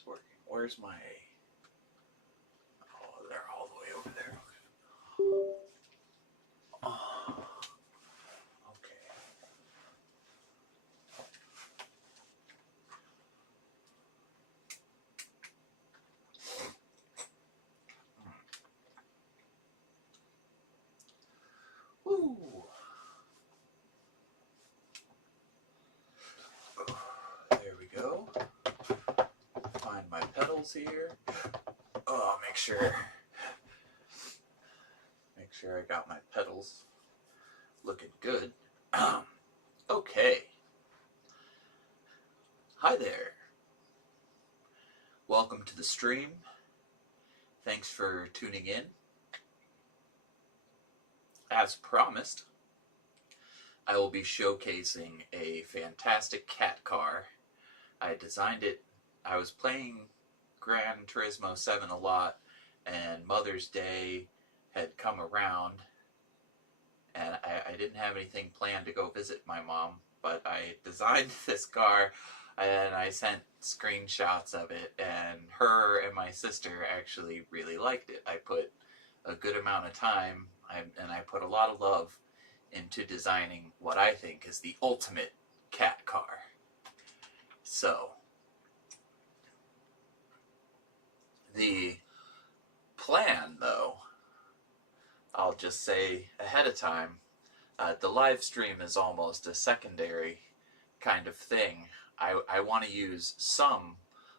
is working. Where's my... Oh, they're all the way over there. Oh, okay. Woo! There we go. Find my pedals here. Oh, make sure I got my pedals looking good. Okay. Hi there. Welcome to the stream. Thanks for tuning in. As promised, I will be showcasing a fantastic cat car. I designed it. I was playing Gran Turismo 7 a lot, and Mother's Day had come around, and I didn't have anything planned to go visit my mom, but I designed this car, and I sent screenshots of it, and her and my sister actually really liked it. I put a good amount of time, and I put a lot of love into designing what I think is the ultimate cat car. So, the plan, though, I'll just say ahead of time, the live stream is almost a secondary kind of thing. I want to use some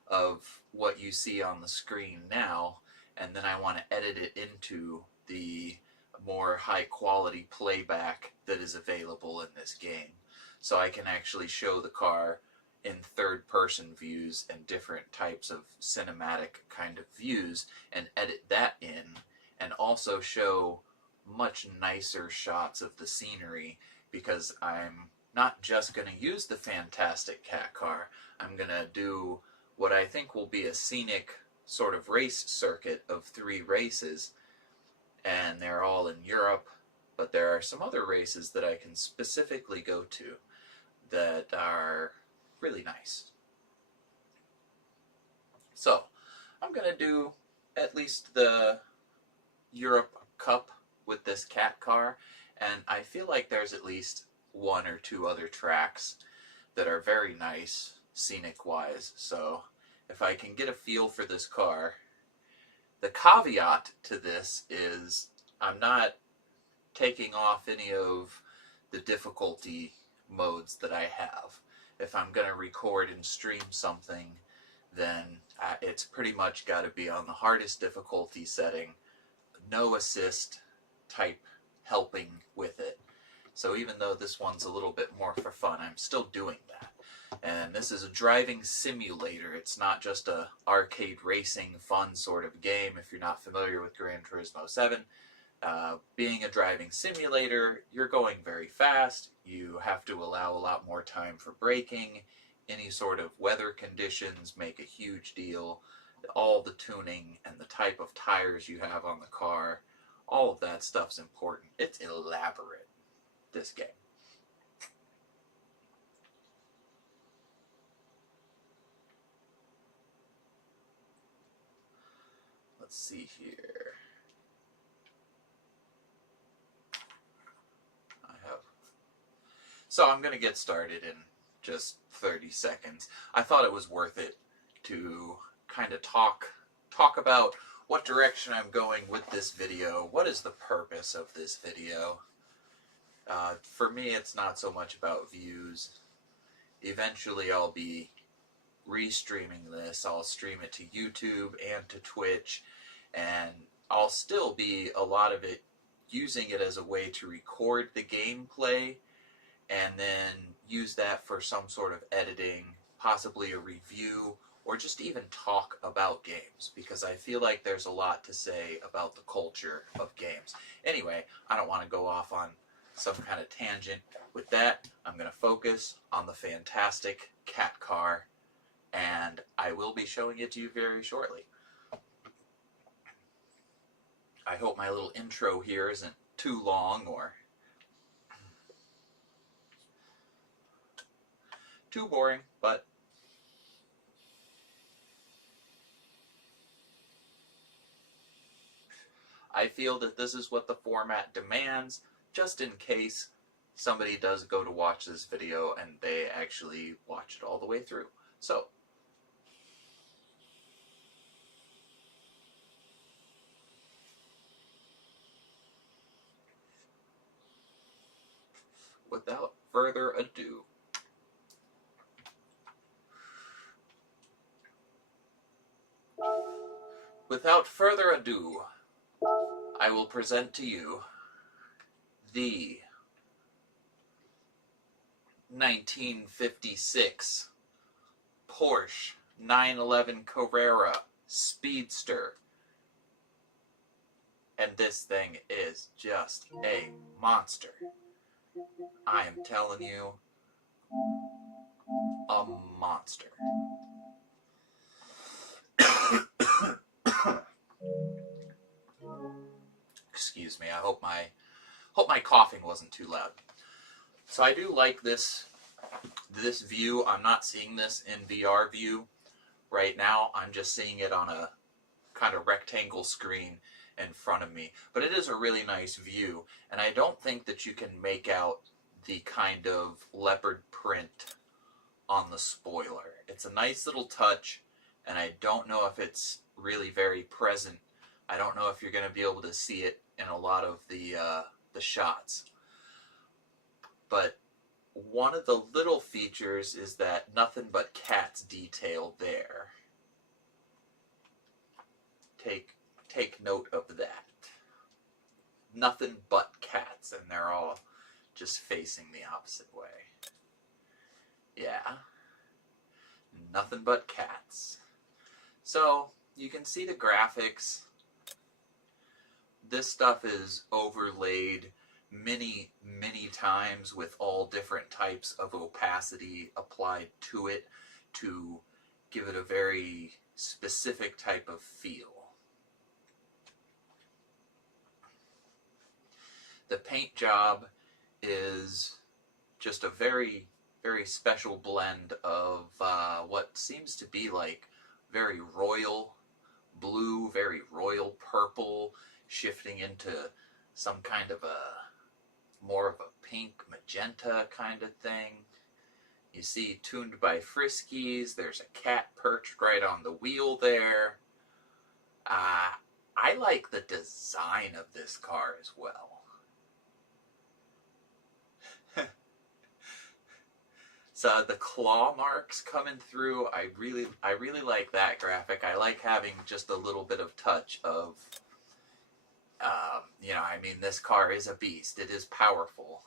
of what you see on the screen now, and then I want to edit it into the more high quality playback that is available in this game. So I can actually show the car in third person views and different types of cinematic kind of views and edit that in, and also show much nicer shots of the scenery, because I'm not just going to use the fantastic cat car. I'm going to do what I think will be a scenic sort of race circuit of 3 races, and they're all in Europe, but there are some other races that I can specifically go to that are really nice. So, I'm going to do at least the Europe Cup with this cat car, and I feel like there's at least 1 or 2 other tracks that are very nice, scenic-wise. So, if I can get a feel for this car, the caveat to this is I'm not taking off any of the difficulty modes that I have. If I'm going to record and stream something, then it's pretty much got to be on the hardest difficulty setting, no assist type helping with it. So even though this one's a little bit more for fun, I'm still doing that. And this is a driving simulator. It's not just a arcade racing fun sort of game. If you're not familiar with Gran Turismo 7, being a driving simulator, you're going very fast. You have to allow a lot more time for braking. Any sort of weather conditions make a huge deal. All the tuning and the type of tires you have on the car, all of that stuff's important. It's elaborate, this game. Let's see here. So I'm going to get started in just 30 seconds. I thought it was worth it to kind of talk about what direction I'm going with this video. What is the purpose of this video? For me, it's not so much about views. Eventually, I'll be restreaming this. I'll stream it to YouTube and to Twitch, and I'll still be a lot of it using it as a way to record the gameplay and then use that for some sort of editing, possibly a review, or just even talk about games, because I feel like there's a lot to say about the culture of games. Anyway, I don't want to go off on some kind of tangent. With that, I'm going to focus on the fantastic cat car, and I will be showing it to you very shortly. I hope my little intro here isn't too long or too boring, but I feel that this is what the format demands, just in case somebody does go to watch this video and they actually watch it all the way through. So, without further ado, I will present to you the 1956 Porsche 911 Carrera Speedster. And this thing is just a monster. I am telling you, a monster. Excuse me, I hope my coughing wasn't too loud. So I do like this view. I'm not seeing this in VR view right now. I'm just seeing it on a kind of rectangle screen in front of me. But it is a really nice view, and I don't think that you can make out the kind of leopard print on the spoiler. It's a nice little touch, and I don't know if it's really very present. I don't know if you're going to be able to see it in a lot of the shots. But one of the little features is that nothing but cats detail there. Take note of that. Nothing but cats, and they're all just facing the opposite way. Yeah. Nothing but cats. So, you can see the graphics. This stuff is overlaid many times with all different types of opacity applied to it to give it a very specific type of feel. The paint job is just a very special blend of what seems to be like very royal blue, very royal purple, shifting into some kind of more of a pink magenta kind of thing. You see tuned by Friskies. There's a cat perched right on the wheel there. I like the design of this car as well. So the claw marks coming through, I really like that graphic. I like having just a little bit of touch of, I mean, this car is a beast. It is powerful,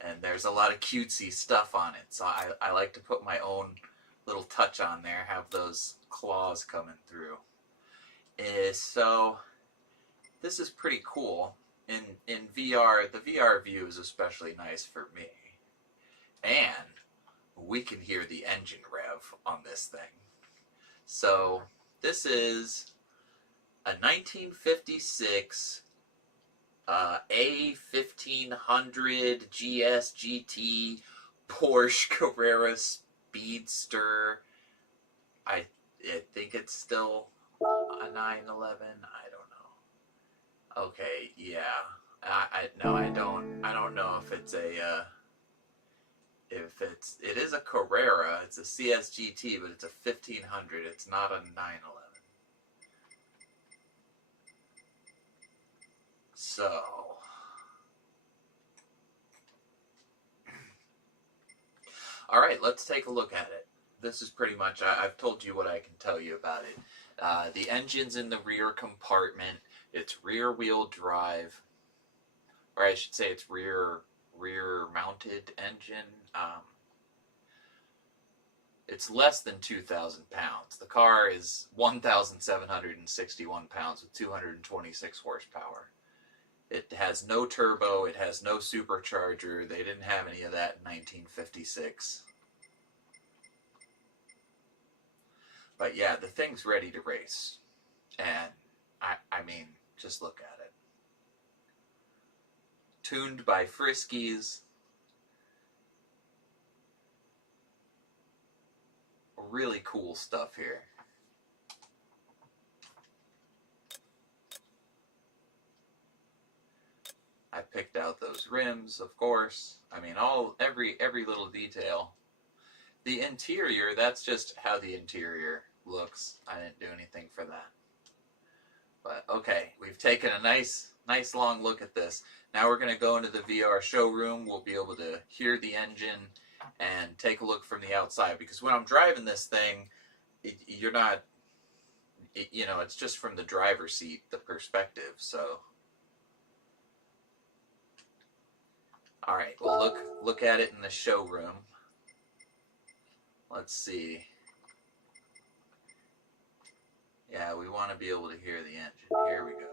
and there's a lot of cutesy stuff on it. So I like to put my own little touch on there, have those claws coming through. So this is pretty cool. In VR, the VR view is especially nice for me. And we can hear the engine rev on this thing. So this is a 1956 A1500 GS/GT Porsche Carrera Speedster. I think it's still a 911. I don't know. Okay, yeah. No, I don't know if it's a it is a Carrera. It's a CSGT, but it's a 1500. It's not a 911. So, all right, let's take a look at it. This is pretty much, I've told you what I can tell you about it. The engine's in the rear compartment. It's rear wheel drive, or I should say it's rear mounted engine. It's less than 2,000 pounds. The car is 1,761 pounds with 226 horsepower. It has no turbo. It has no supercharger. They didn't have any of that in 1956. But yeah, the thing's ready to race. And, I mean, just look at it. Tuned by Friskies. Really cool stuff here. picked out those rims, of course. I mean, every little detail. The interior, that's just how the interior looks. I didn't do anything for that. But okay, we've taken a nice long look at this. Now we're going to go into the VR showroom. We'll be able to hear the engine and take a look from the outside. Because when I'm driving this thing, you're not, you know, it's just from the driver's seat, the perspective. So, all right, well, look at it in the showroom. Let's see. Yeah, we want to be able to hear the engine. Here we go.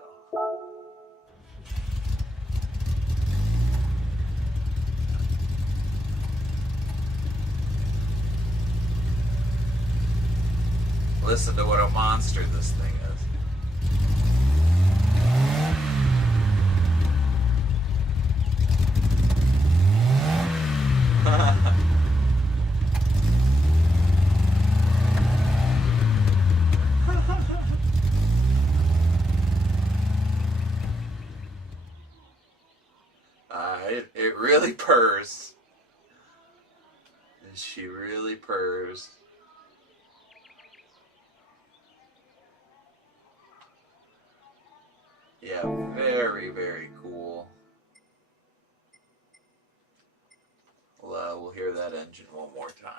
Listen to what a monster this thing is. It really purrs. She really purrs. Yeah, very, very cool. Well, we'll hear that engine one more time.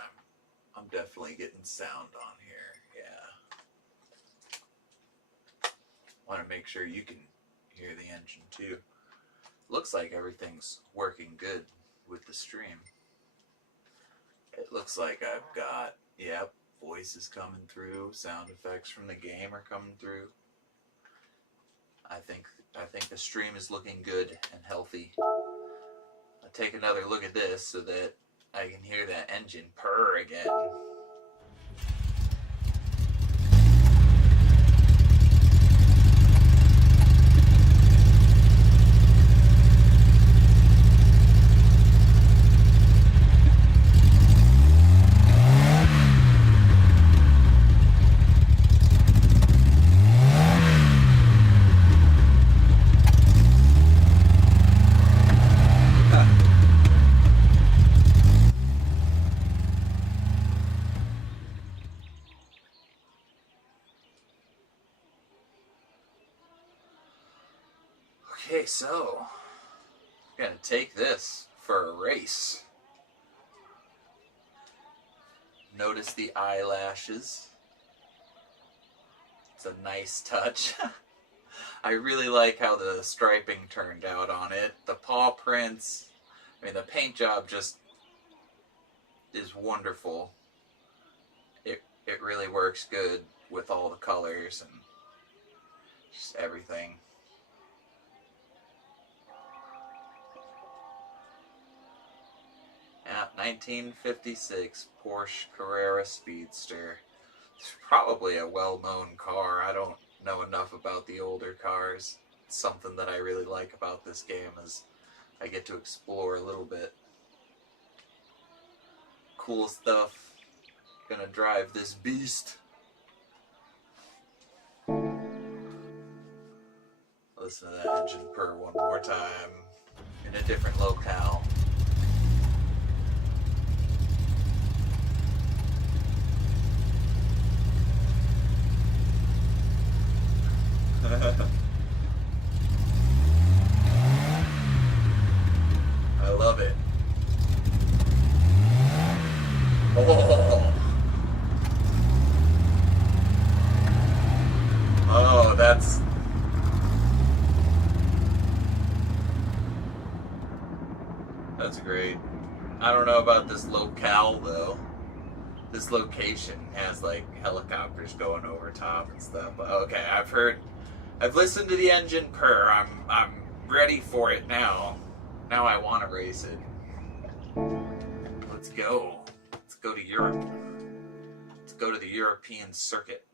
I'm definitely getting sound on here. Yeah. Want to make sure you can hear the engine too. Looks like everything's working good with the stream. It looks like I've got, yep, voices coming through, sound effects from the game are coming through. I think the stream is looking good and healthy. I'll take another look at this so that I can hear that engine purr again. Okay, so I'm gonna take this for a race. Notice the eyelashes. It's a nice touch. I really like how the striping turned out on it. The paw prints. I mean, the paint job just is wonderful. It really works good with all the colors and just everything. Yeah, 1956 Porsche Carrera Speedster. It's probably a well-known car. I don't know enough about the older cars. It's something that I really like about this game is I get to explore a little bit. Cool stuff. Gonna drive this beast. Listen to that engine purr one more time in a different locale. I love it. Oh, oh, that's great. I don't know about this locale though. This location has like helicopters going over top and stuff. But okay, I've listened to the engine purr. I'm ready for it now. Now I want to race it. Let's go. Let's go to Europe. Let's go to the European circuit.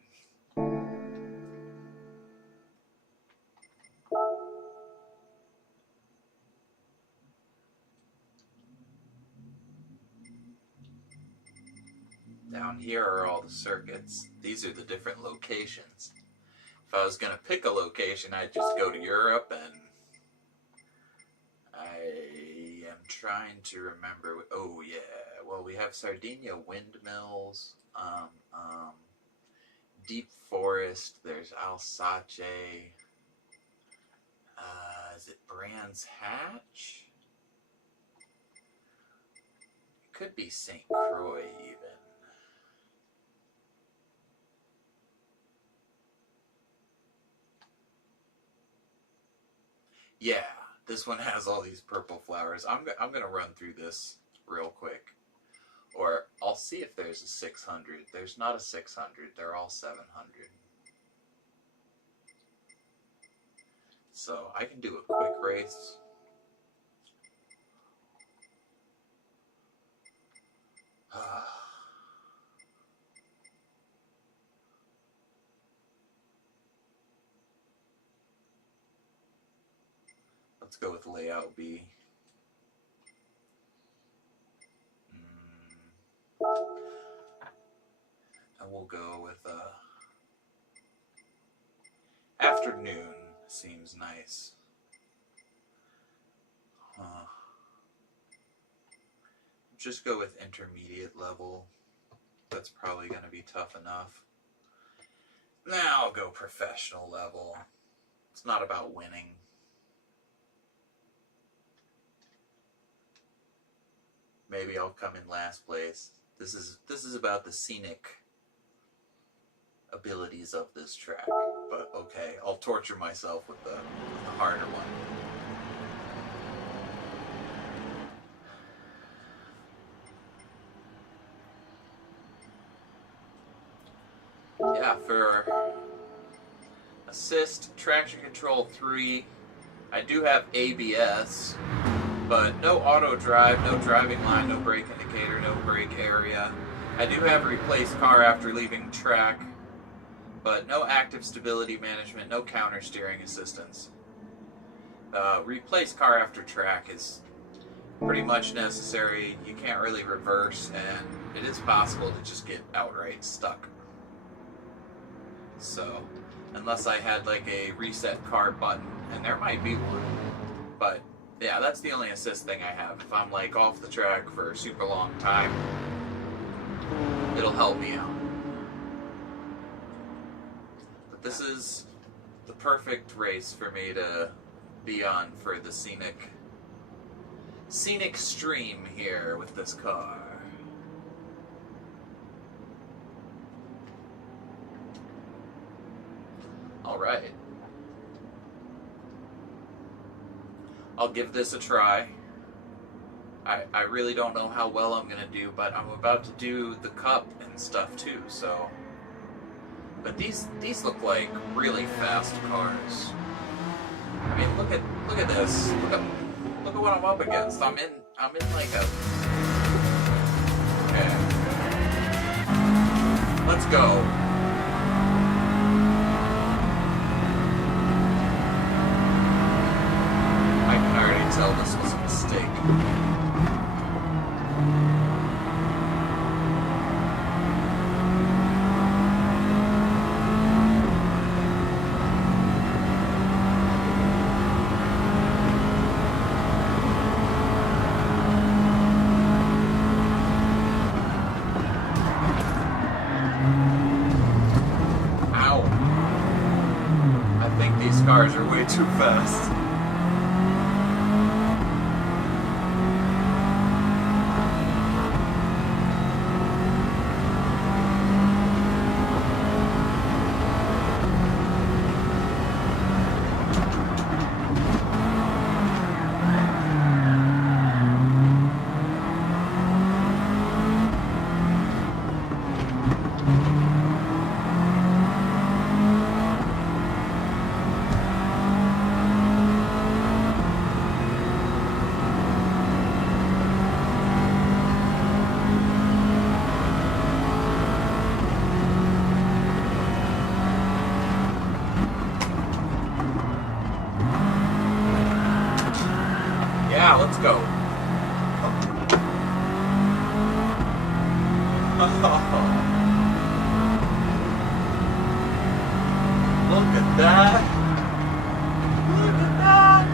Down here are all the circuits. These are the different locations. If I was going to pick a location, I'd just go to Europe and trying to remember. Oh yeah, well we have Sardinia windmills, deep forest. There's Alsace. Is it Brands Hatch? It could be St. Croix even. Yeah, this one has all these purple flowers. I'm gonna run through this real quick. Or I'll see if there's a 600. There's not a 600. They're all 700. So I can do a quick race. Let's go with layout B. And we'll go with afternoon. Seems nice. Just go with intermediate level. That's probably going to be tough enough. Now I'll go professional level. It's not about winning. Maybe I'll come in last place. This is about the scenic abilities of this track. But okay, I'll torture myself with the harder one. Yeah, for assist, traction control 3, I do have ABS, but no auto drive, no driving line, no brake indicator, no brake area. I do have replace car after leaving track, but no active stability management, no counter steering assistance. Replace car after track is pretty much necessary. You can't really reverse, and it is possible to just get outright stuck. So, unless I had like a reset car button, and there might be one, but yeah, that's the only assist thing I have. If I'm like off the track for a super long time, it'll help me out. But this is the perfect race for me to be on for the scenic stream here with this car. All right. I'll give this a try. I really don't know how well I'm going to do, but I'm about to do the cup and stuff too, so. But these look like really fast cars. I mean, look at this. Look at what I'm up against. I'm in like a. Okay. Let's go. I can already tell this was a mistake. Cars are way too fast. Let's go. Look at that. Look at that.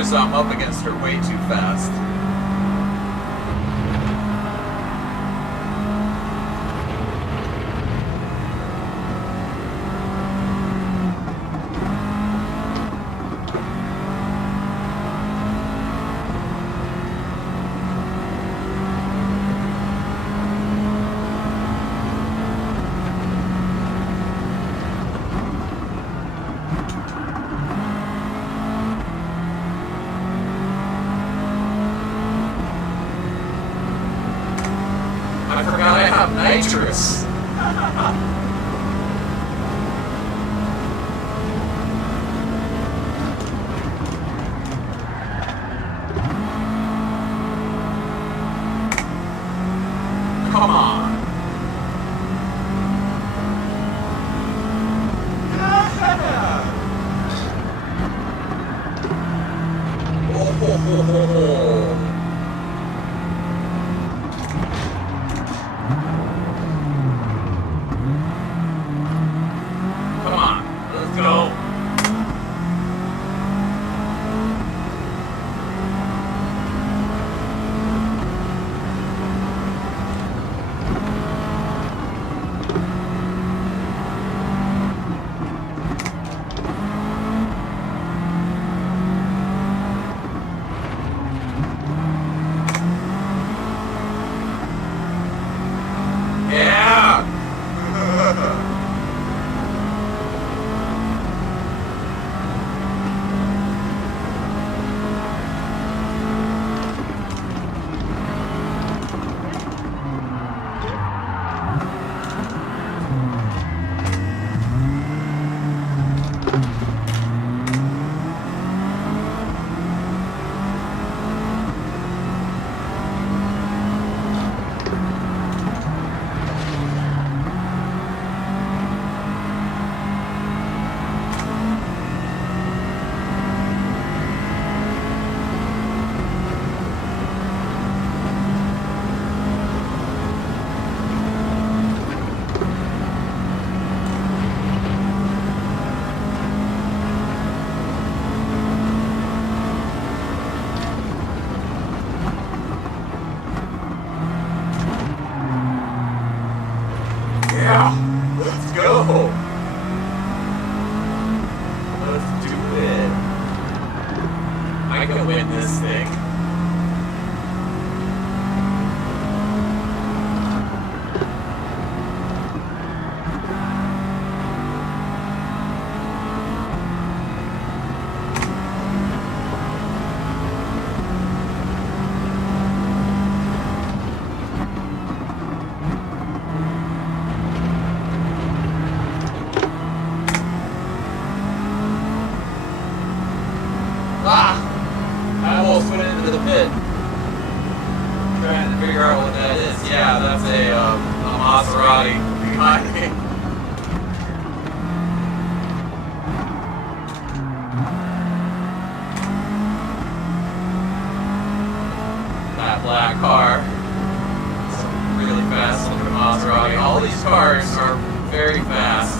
as I'm up against her way too fast. I forgot I have nitrous. Come on. Oh. Come on, let's go. Yeah. Yeah, let's go. Let's do it. I can win this thing. Ah! I almost went into the pit. Trying to figure out what that is. Yeah, that's a Maserati behind me. That black car. It's a really fast looking Maserati. All these cars are very fast.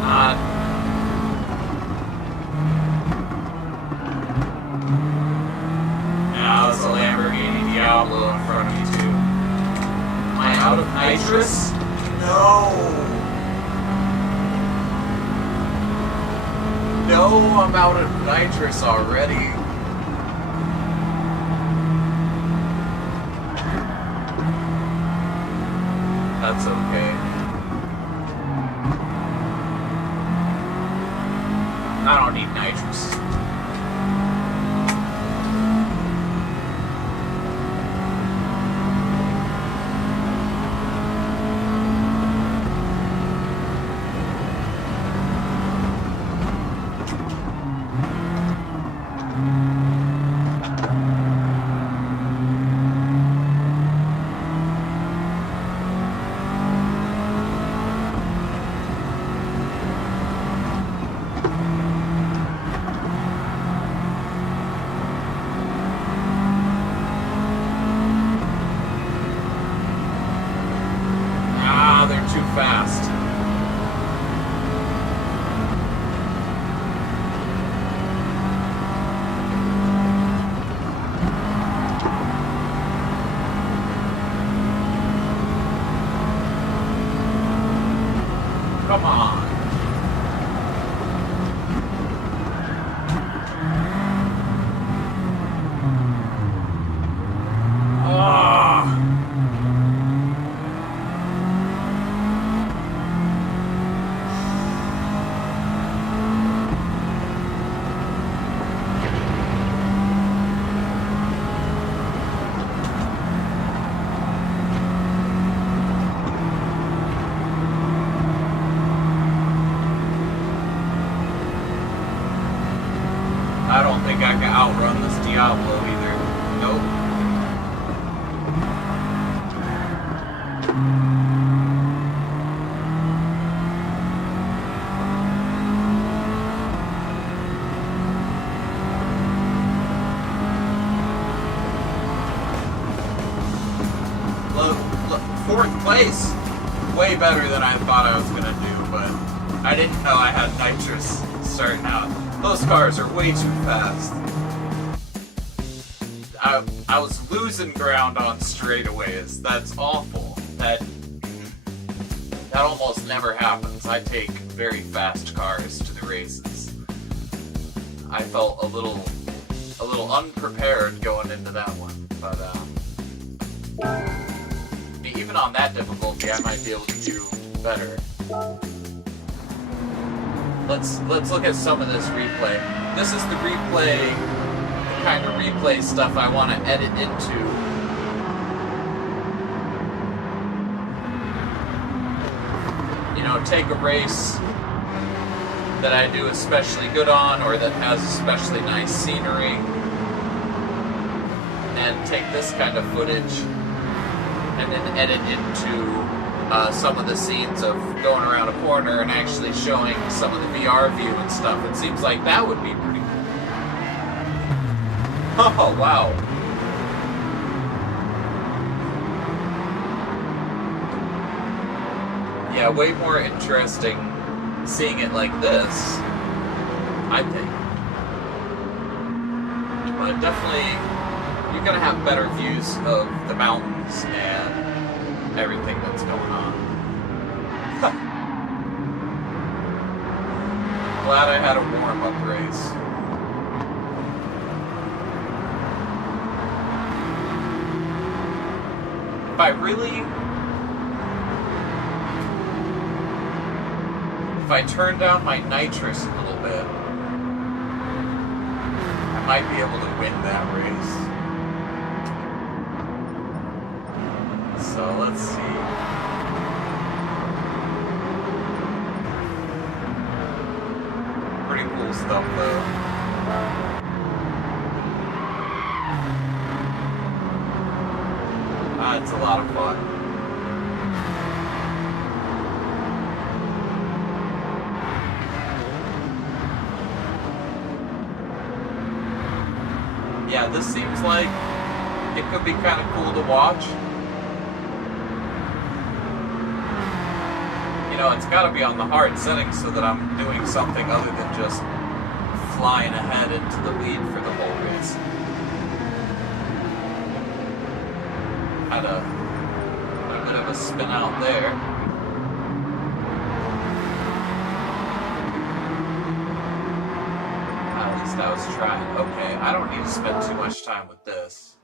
Not. Now there's a Lamborghini Diablo in front of me too. Am I out of nitrous? No! No, I'm out of nitrous already. That's okay. I don't need nitrous. I can outrun this Diablo either. Nope. Look, fourth place. Way better than I thought I was gonna do, but I didn't know I had nitrous starting out. Those cars are way too fast. I was losing ground on straightaways. That's awful. That almost never happens. I take very fast cars to the races. I felt a little unprepared going into that one, but even on that difficulty, I might be able to do better. Let's look at some of this replay. This is the replay, the kind of replay stuff I want to edit into. You know, take a race that I do especially good on, or that has especially nice scenery, and take this kind of footage and then edit into some of the scenes of going around a corner and actually showing some of the VR view and stuff. It seems like that would be pretty cool. Oh, wow. Yeah, way more interesting seeing it like this, I think. But definitely, you're going to have better views of the mountains and everything that's going on. Glad I had a warm-up race. If I turn down my nitrous a little bit, I might be able to win that race. So let's see. Pretty cool stuff though. It's a lot of fun. Yeah, this seems like it could be kind of cool to watch. You know, it's got to be on the hard settings so that I'm doing something other than just flying ahead into the lead for the whole race. Had a bit of a spin out there. At least I was trying. Okay, I don't need to spend too much time with this.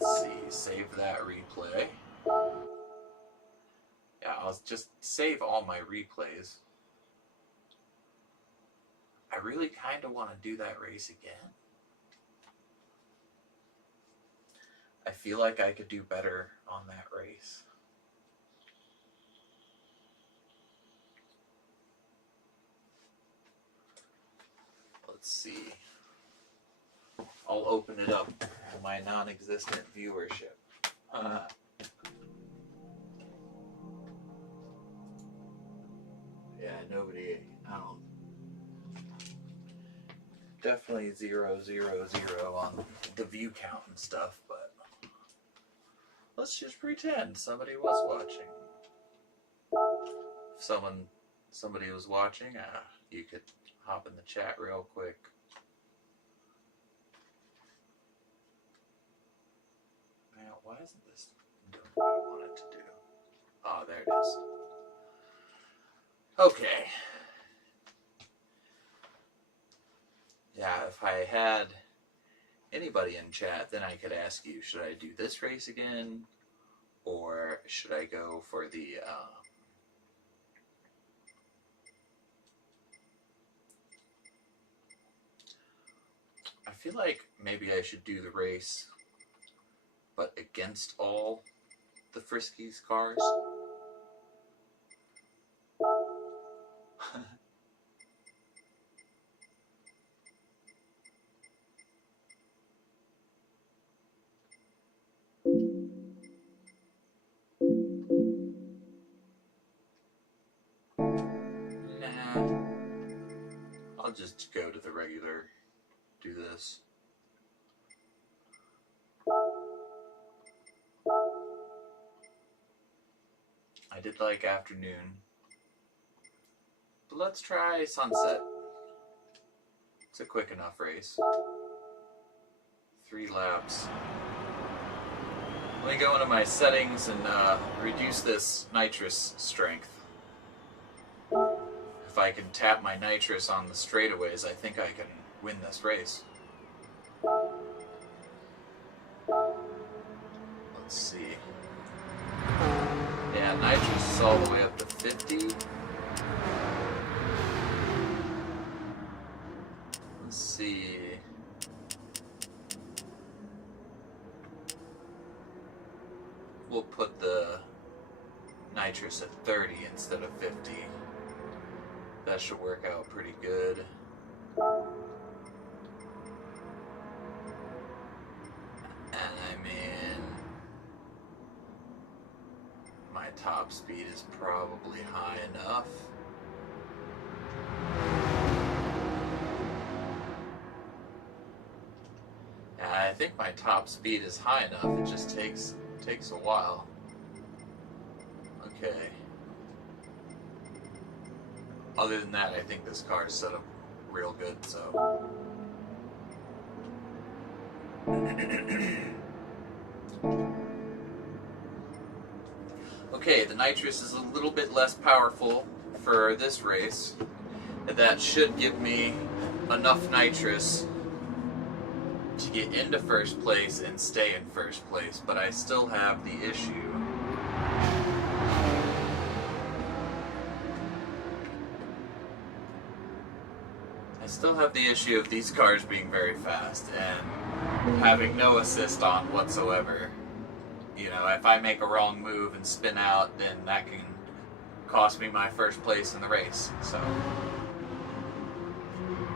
Let's see, save that replay. Yeah, I'll just save all my replays. I really kind of want to do that race again. I feel like I could do better on that race. Let's see. I'll open it up to my non-existent viewership. Yeah, nobody, I don't. Definitely 0, 0, 0 on the view count and stuff, but let's just pretend somebody was watching. If somebody was watching, you could hop in the chat real quick. Now, why isn't this doing what I want it to do? Oh, there it is. Okay. Yeah, if I had anybody in chat, then I could ask you, should I do this race again? Or should I go for the... I feel like maybe I should do the race, but against all the Friskies cars. I'll just go to the regular, do this. I did like afternoon. But let's try sunset. It's a quick enough race. 3 laps. Let me go into my settings and reduce this nitrous strength. If I can tap my nitrous on the straightaways, I think I can win this race. Let's see. Yeah, nitrous is all the way up to 50. Let's see. We'll put the nitrous at 30 instead of 50. That should work out pretty good. And I mean, my top speed is probably high enough. Yeah, I think my top speed is high enough. It just takes a while. Okay. Other than that, I think this car is set up real good, so. Okay, the nitrous is a little bit less powerful for this race. That should give me enough nitrous to get into first place and stay in first place, but I still have the issue of these cars being very fast and having no assist on whatsoever. You know, if I make a wrong move and spin out, then that can cost me my first place in the race. So,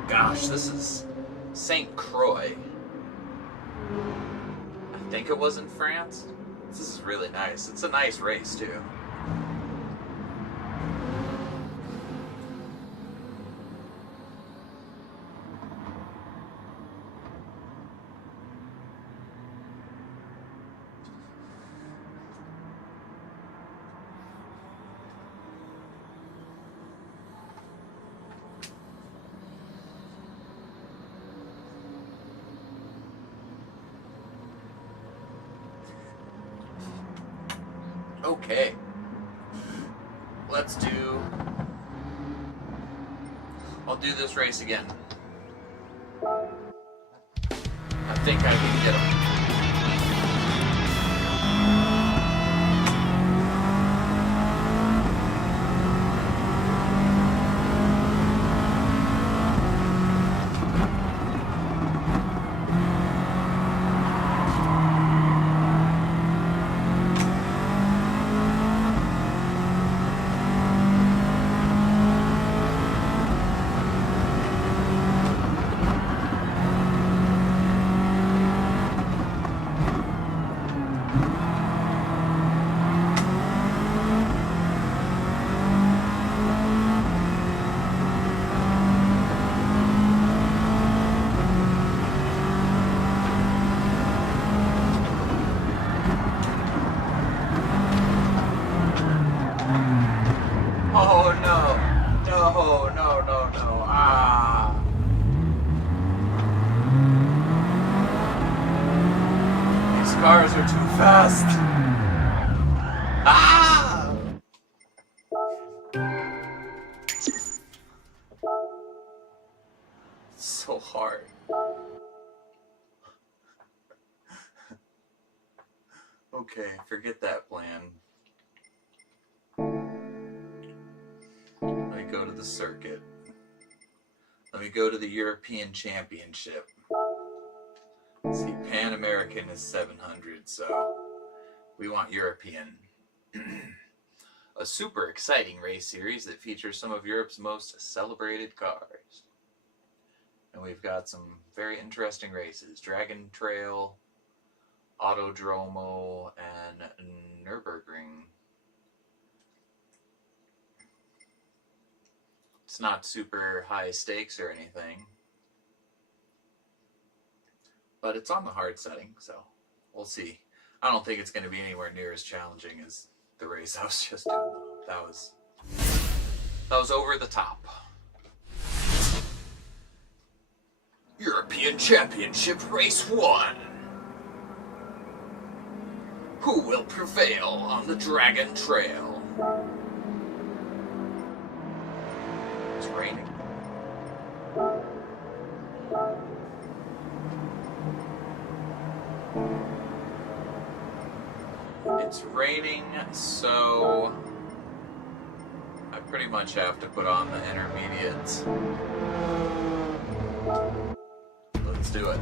gosh, this is St. Croix. I think it was in France. This is really nice. It's a nice race, too. Okay, I'll do this race again. I think I can get him. Oh no, no, no, no, no, ah. These cars are too fast. Ah! It's so hard. Okay, forget that plan. Let me go to the circuit. Let me go to the European Championship. See, Pan American is 700, so we want European. A super exciting race series that features some of Europe's most celebrated cars. And we've got some very interesting races. Dragon Trail, Autodromo, and Nürburgring. It's not super high stakes or anything. But it's on the hard setting, so we'll see. I don't think it's going to be anywhere near as challenging as the race I was just doing. That was over the top. European Championship Race 1. Who will prevail on the Dragon Trail? It's raining. It's raining, so I pretty much have to put on the intermediates. Let's do it.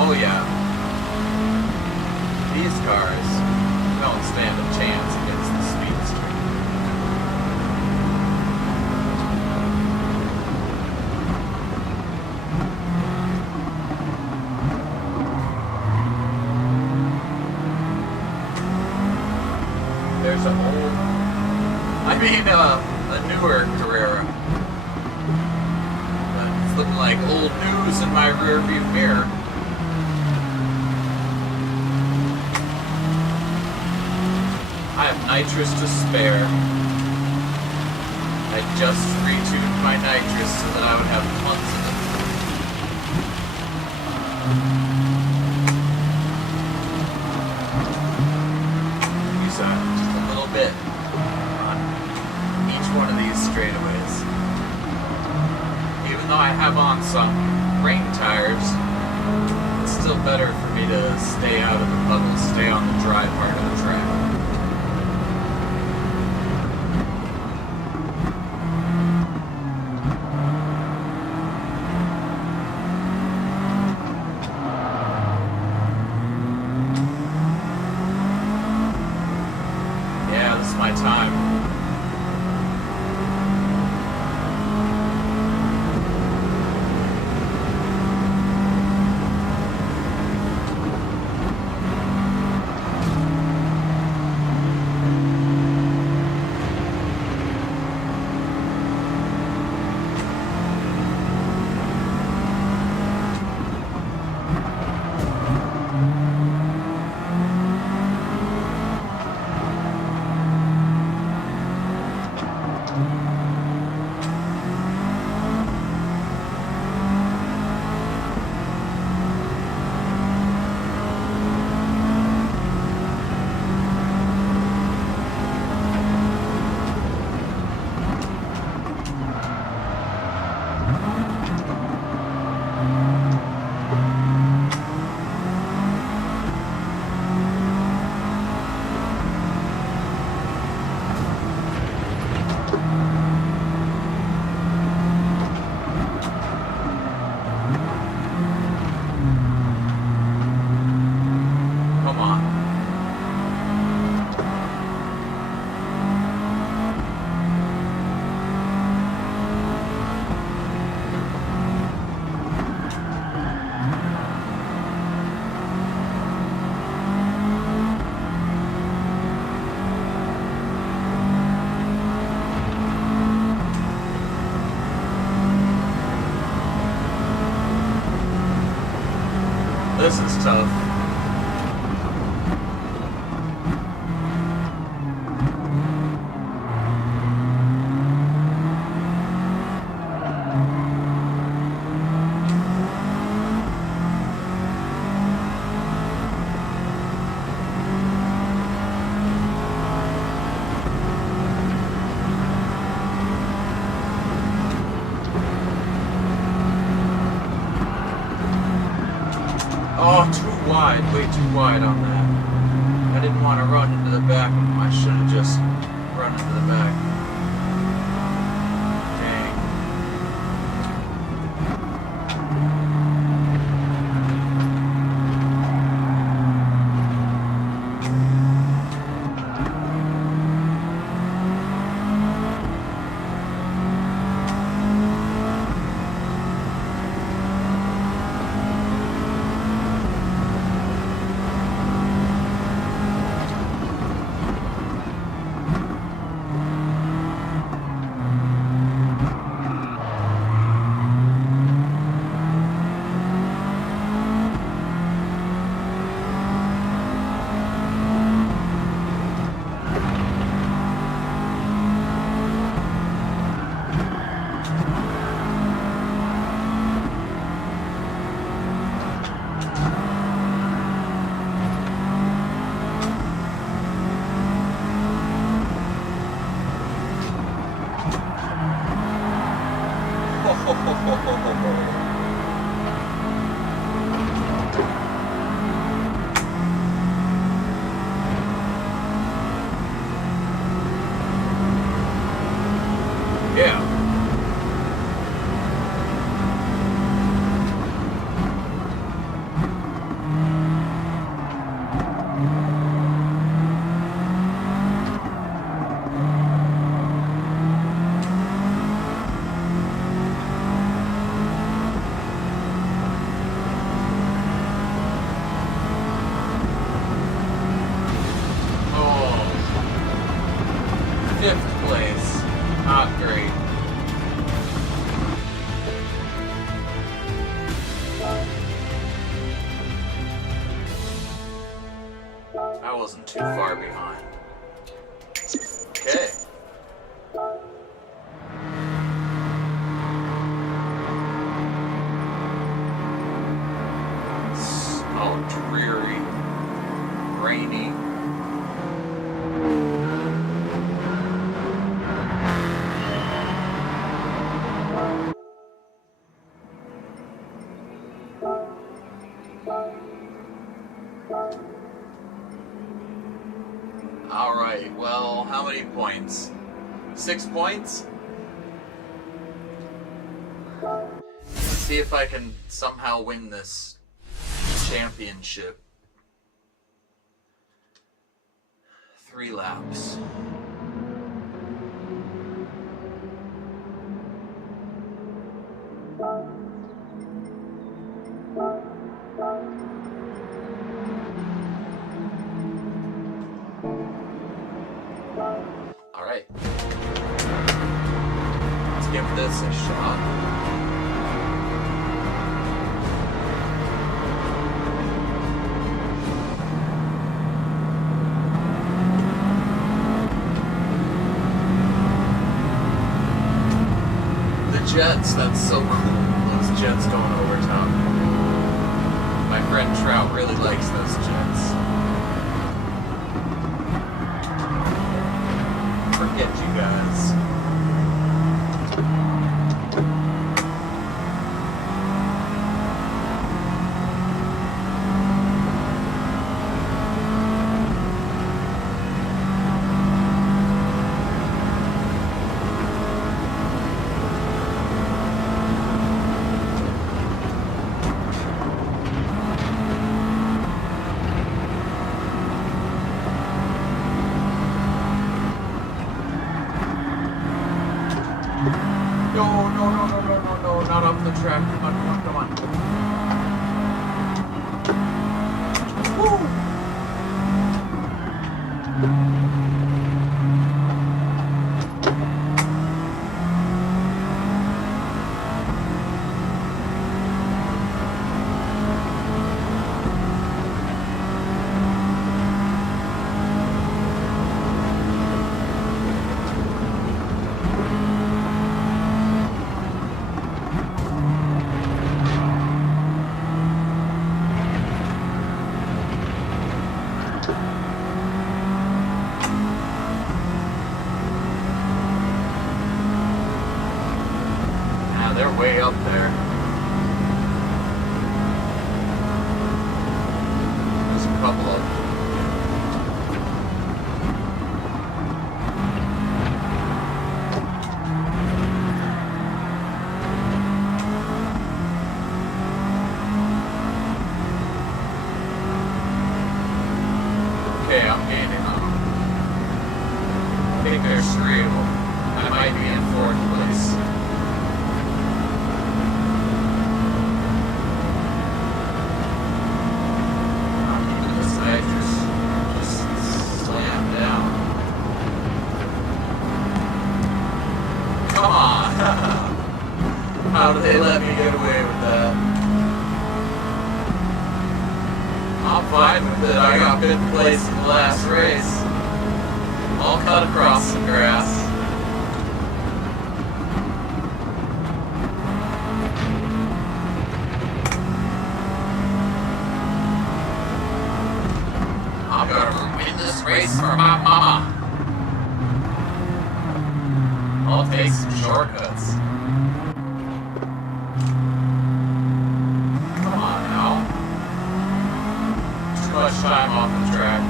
Oh yeah, these cars don't stand a chance against the Speedster. There's a newer Carrera. It's looking like old news in my rearview mirror. I have nitrous to spare. I just retuned my nitrous so that I would have tons of it. Use just a little bit on each one of these straightaways. Even though I have on some rain tires, it's still better for me to stay out of the puddles, stay on the dry part of the track. My time. This is tough. too wide on that. I didn't want to run into the back. I should have just run into the back. Dang. Yeah. Fifth place. Not great. I wasn't too far behind. Okay. It's all dreary, rainy. Alright, well, how many points? 6 points? Let's see if I can somehow win this championship. 3 laps. Alright. Let's give this a shot. The jets, that's so cool. Those jets going over top. My friend Trout really likes those jets. Forget you guys. No, not up the track. Come on, come on, come on. Woo! They're way up there. Those there's 3 of them. I might be in 4th place. This guy just slammed down. Come on! How did they let me get away with that? I'm fine with it. I got 5th place in the last race. All cut across some grass. I'm gonna win this race for my mama. I'll take some shortcuts. Come on now. Too much time off the track.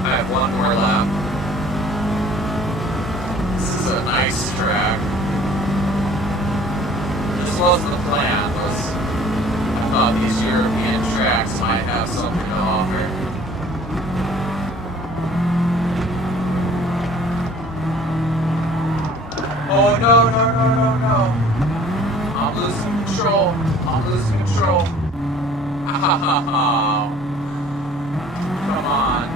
I have 1 more lap. This is a nice track. This wasn't the plan. I thought these European tracks might have something to offer. Oh no, no, no, no, no. I'm losing control. I'm losing control. Oh. Come on.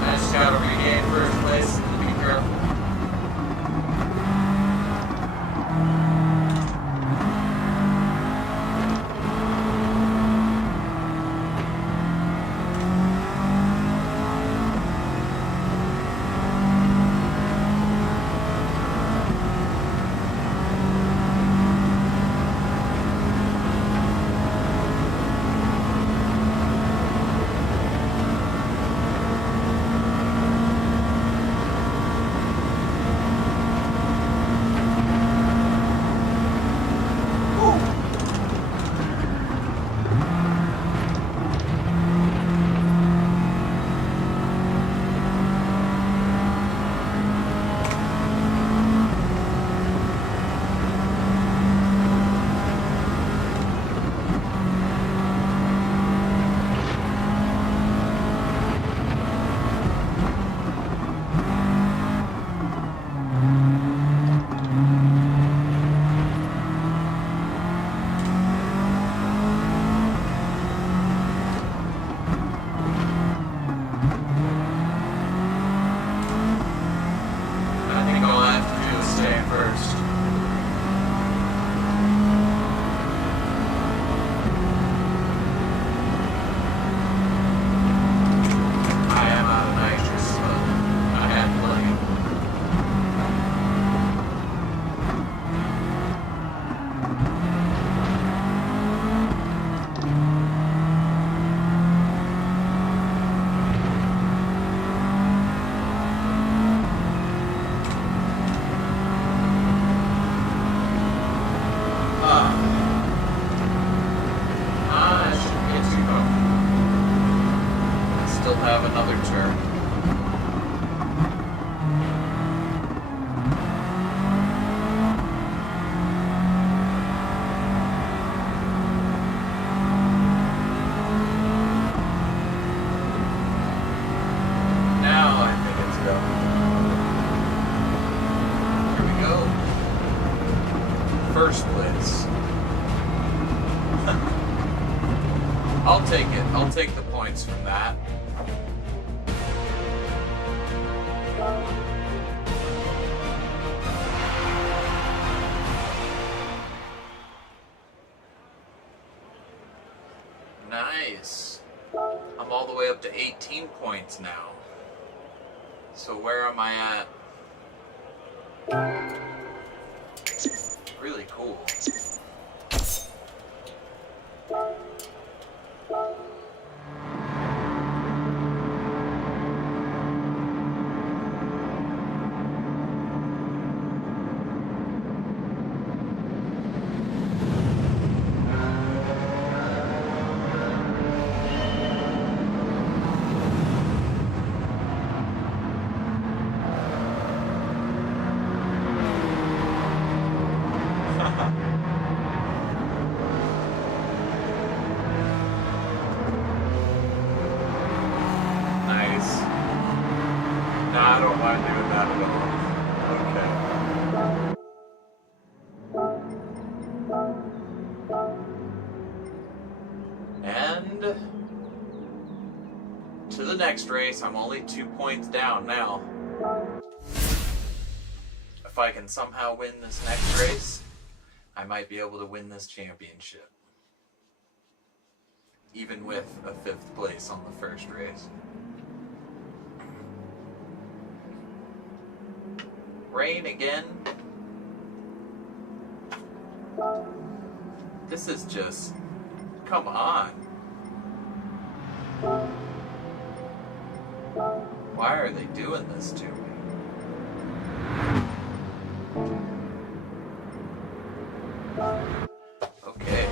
I just gotta regain 1st place and be careful. Have another turn. Now I think it's go. Here we go. 1st place. I'll take it. I'll take the points from that. Nice. I'm all the way up to 18 points now. So where am I at? Really cool. And to the next race. I'm only 2 points down now. If I can somehow win this next race, I might be able to win this championship. Even with a 5th place on the first race. Rain again. This is just... come on. Why are they doing this to me? Okay.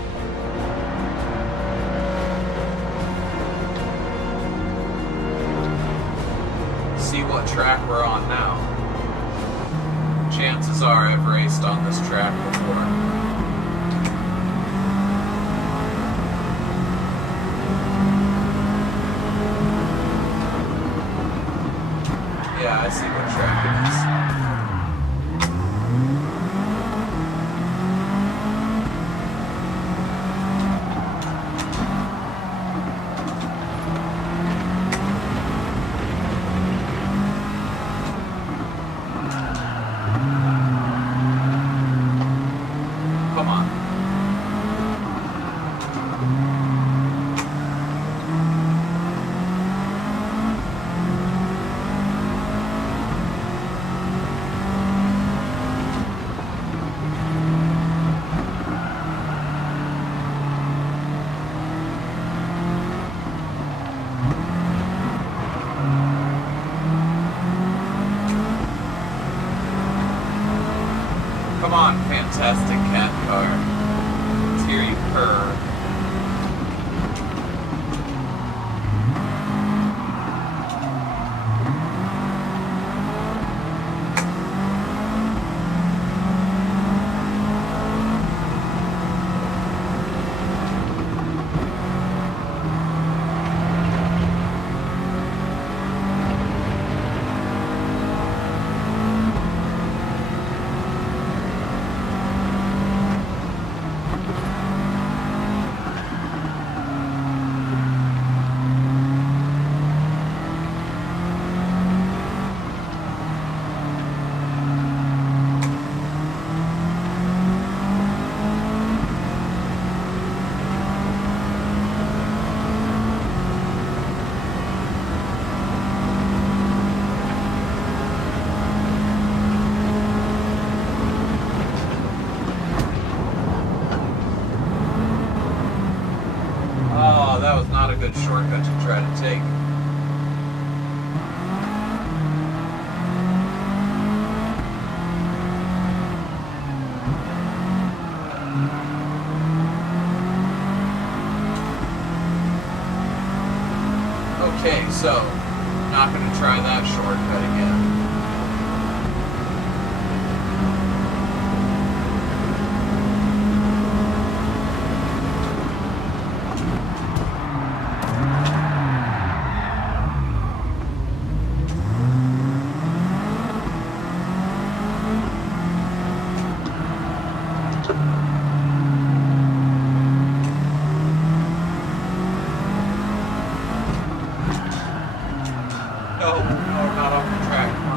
See what track we're on now. Chances are I've raced on this track before. Yeah, I see what track it is. Come on. Come on, fantastic cat car. Let's hear you purr. Oh, that was not a good shortcut to try to take. Okay, so, not going to try that shortcut again. No, not off the track. Come on.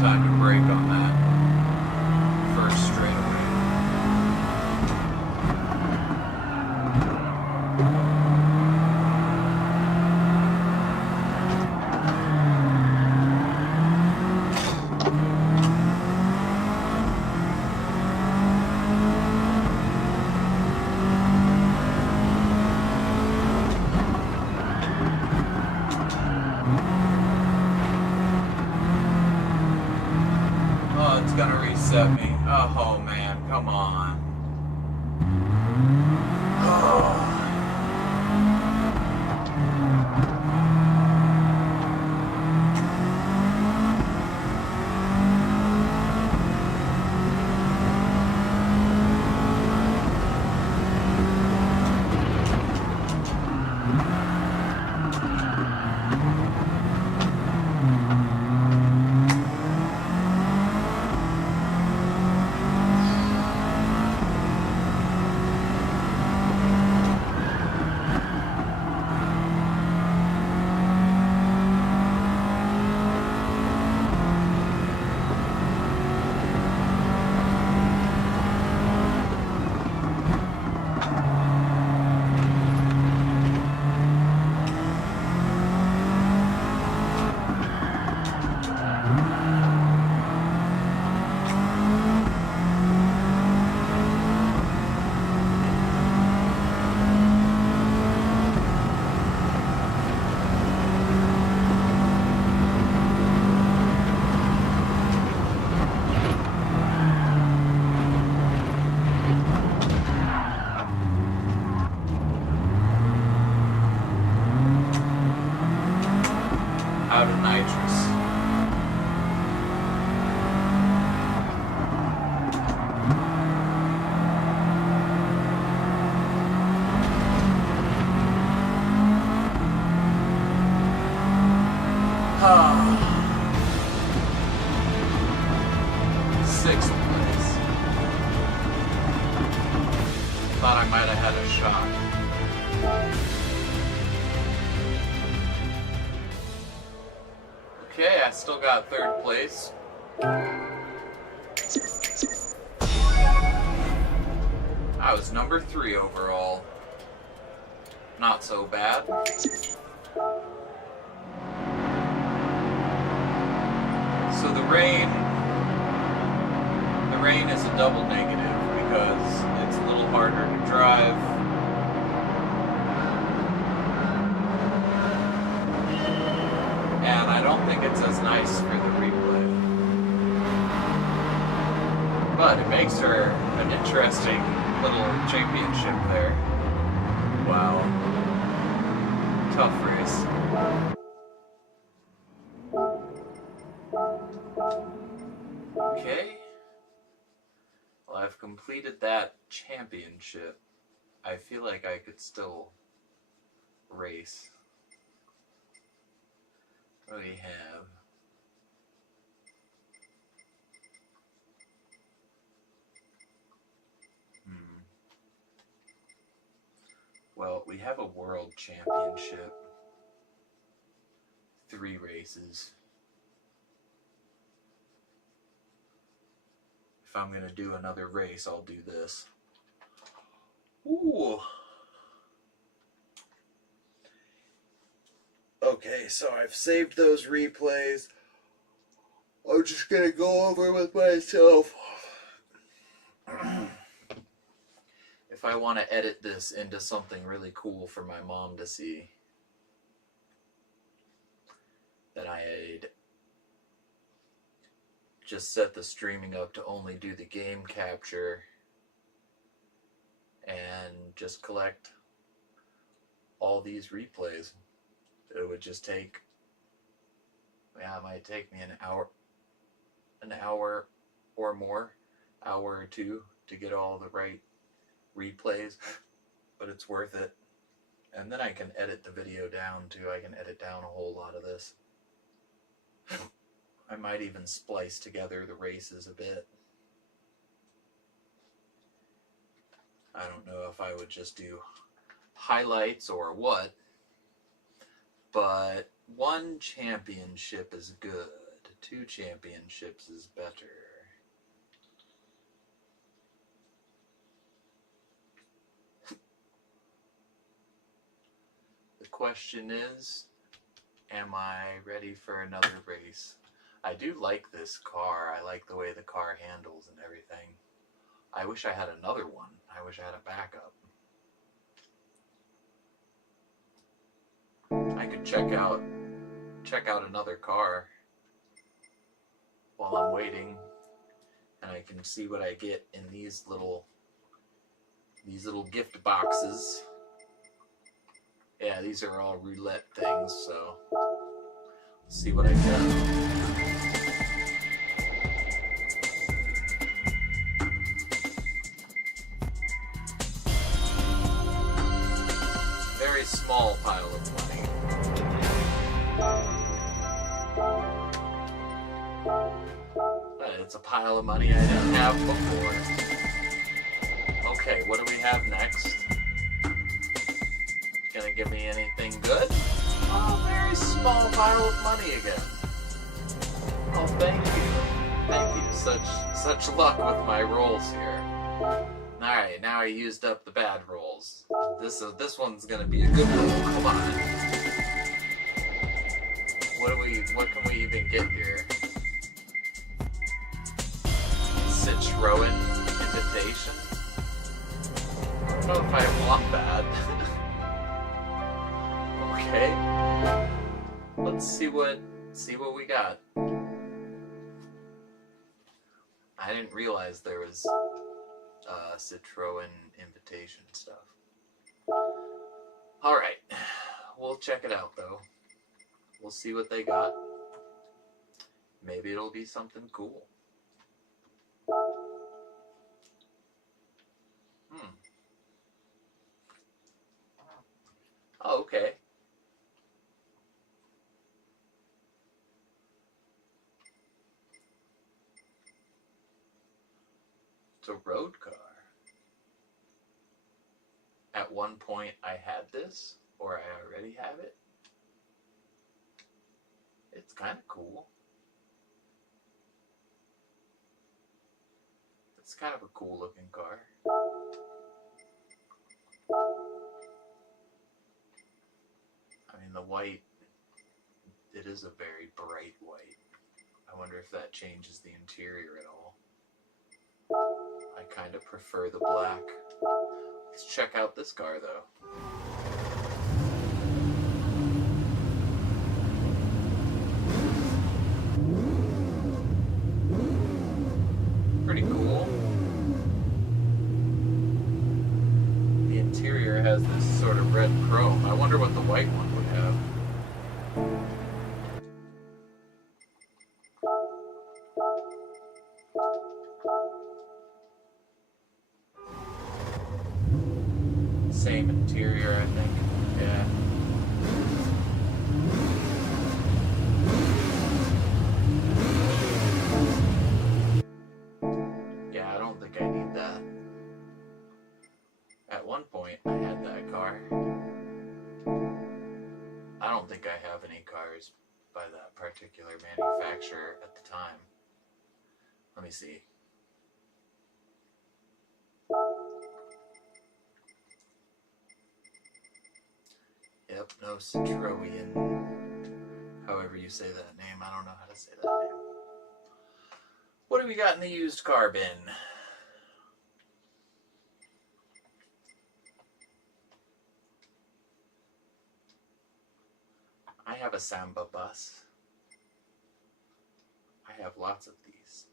time to brake on that first straightaway. It's gonna reset me. Oh man, come on. Oh. Out of nitrous. Sixth place. Thought I might have had a shot. Okay, I still got third place. I was number 3 overall. Not so bad. So the rain is a double negative because it's a little harder to drive. And I don't think it's as nice for the replay. But it makes her an interesting little championship there. Wow. Tough race. Okay. Well, I've completed that championship. I feel like I could still race. What do we have? Well, we have a world championship. 3 races. If I'm gonna do another race, I'll do this. Ooh. Okay, so I've saved those replays. I'm just gonna go over with myself. If I want to edit this into something really cool for my mom to see, then I'd just set the streaming up to only do the game capture and just collect all these replays. It would just take, yeah, it might take me an hour or more, hour or two to get all the right replays, but it's worth it. And then I can edit the video down too. I can edit down a whole lot of this. I might even splice together the races a bit. I don't know if I would just do highlights or what, but one championship is good. 2 championships is better. The question is, am I ready for another race? I do like this car. I like the way the car handles and everything. I wish I had another one. I wish I had a backup. I could check out another car while I'm waiting, and I can see what I get in these little gift boxes. Yeah, these are all roulette things, so let's see what I get. Very small pile of money. It's a pile of money I didn't have before. Okay, what do we have next? Gonna give me anything good? Oh, very small pile of money again. Oh, thank you. Thank you. Such luck with my rolls here. Alright, now I used up the bad rolls. This one's gonna be a good roll. Come on. What can we even get here? Citroen invitation? I don't know if I want that. Okay. Let's see what we got. I didn't realize there was Citroen invitation stuff. Alright. We'll check it out though. We'll see what they got. Maybe it'll be something cool. Oh, okay. It's a road car. At one point I had this, or I already have it. It's kind of cool. It's kind of a cool looking car. I mean, the white, it is a very bright white. I wonder if that changes the interior at all. I kind of prefer the black. Let's check out this car though. Pretty cool. The interior has this sort of red chrome. I wonder what the white one would have. Same interior, I think. Yeah. Yeah, I don't think I need that. At one point, I had that car. I don't think I have any cars by that particular manufacturer at the time. Let me see. Yep, no Citroen. However you say that name, I don't know how to say that name. What do we got in the used car bin? I have a Samba bus. I have lots of these.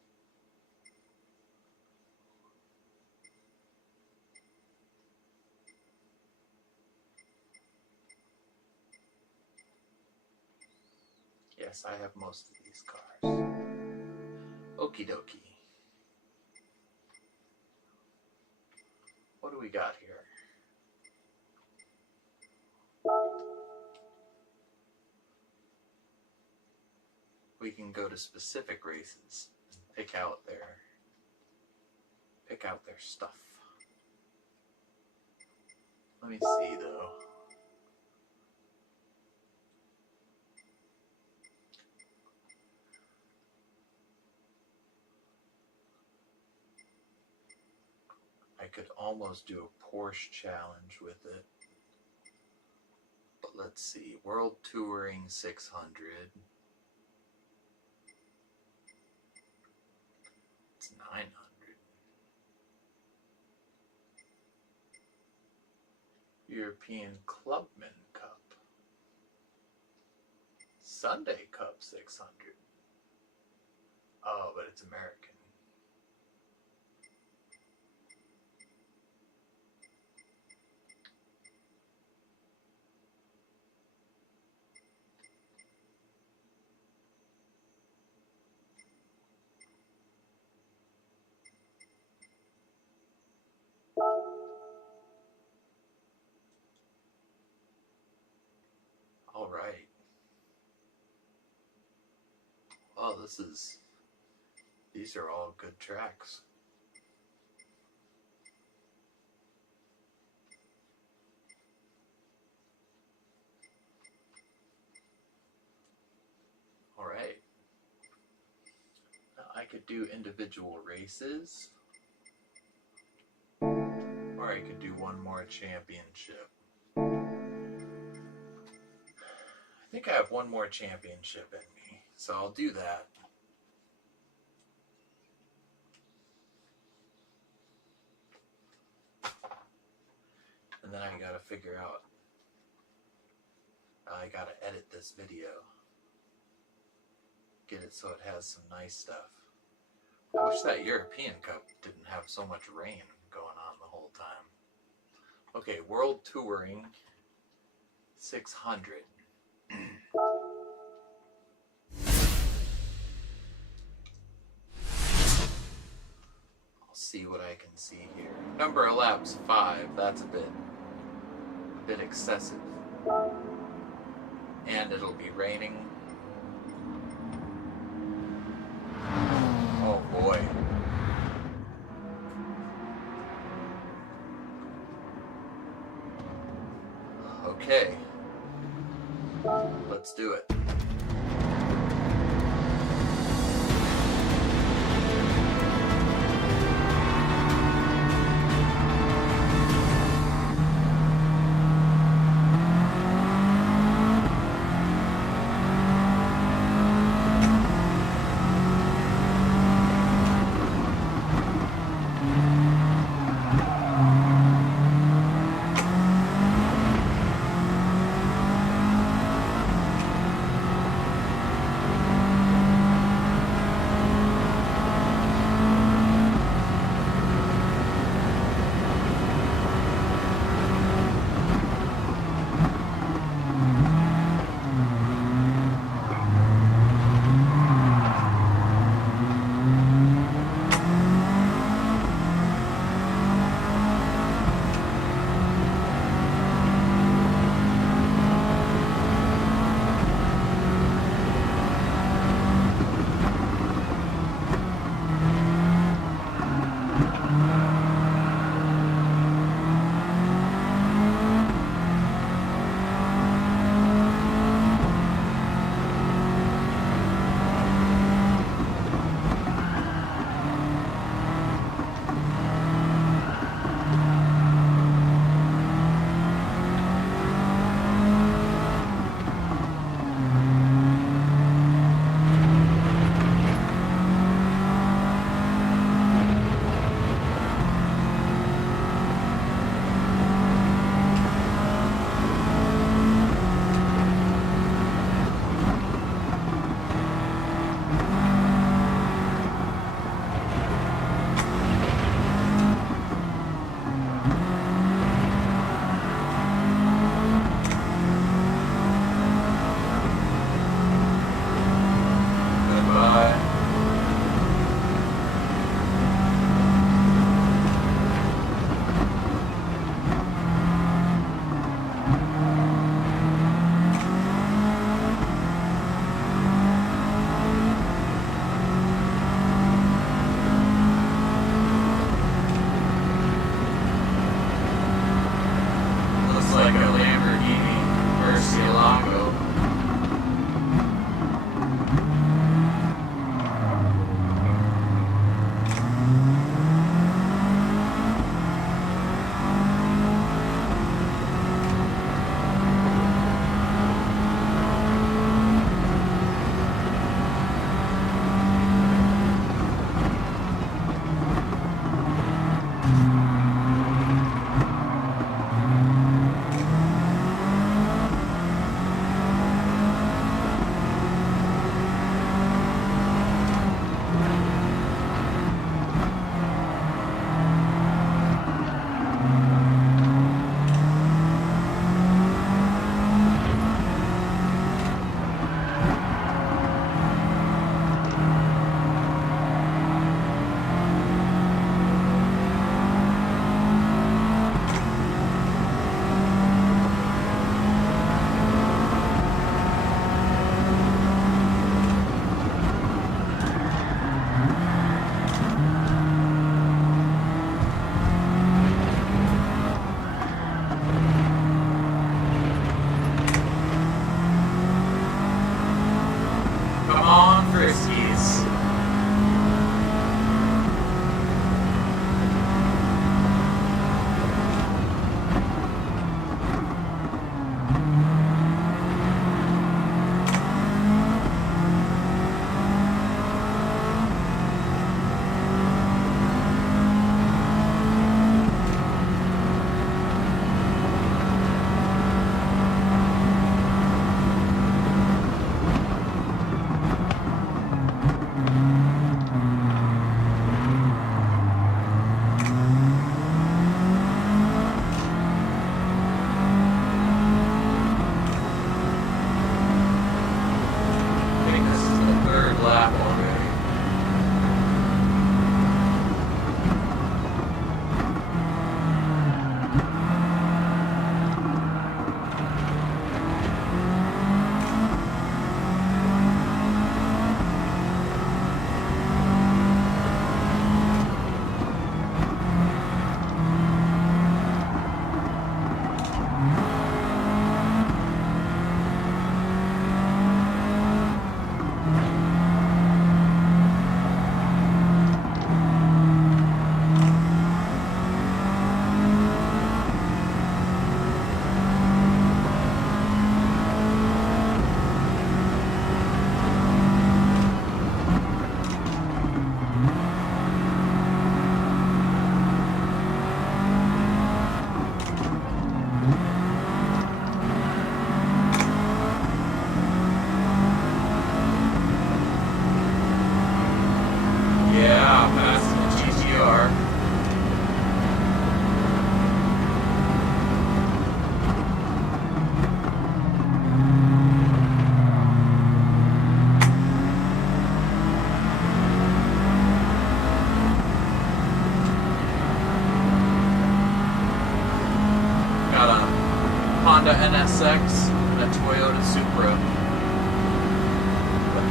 Yes, I have most of these cars. Okie dokie. What do we got here? We can go to specific races and pick out their stuff. Let me see though. could almost do a Porsche challenge with it. But let's see. World Touring 600. It's 900. European Clubman Cup. Sunday Cup 600. Oh, but it's American. All right. Oh, these are all good tracks. All right. Now I could do individual races, or I could do one more championship. I think I have one more championship in me, so I'll do that. And then I gotta figure out, I gotta edit this video. Get it so it has some nice stuff. I wish that European Cup didn't have so much rain going on the whole time. Okay, World Touring 600. I'll see what I can see here. Number of laps 5. That's a bit excessive. And it'll be raining. Oh boy. Okay. Let's do it.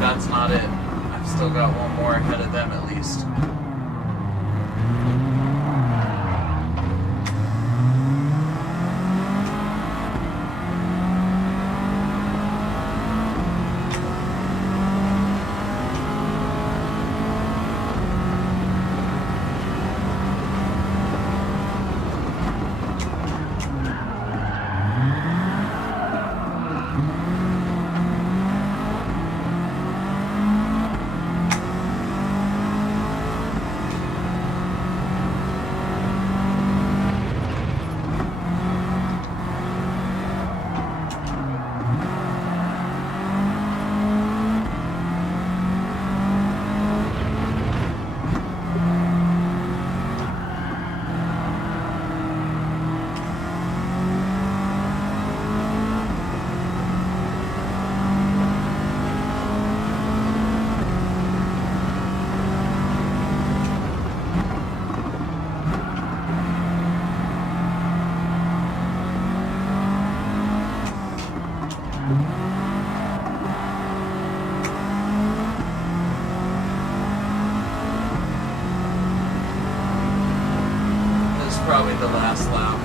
that's not it. I've still got one more ahead of them at least. Probably the last lap.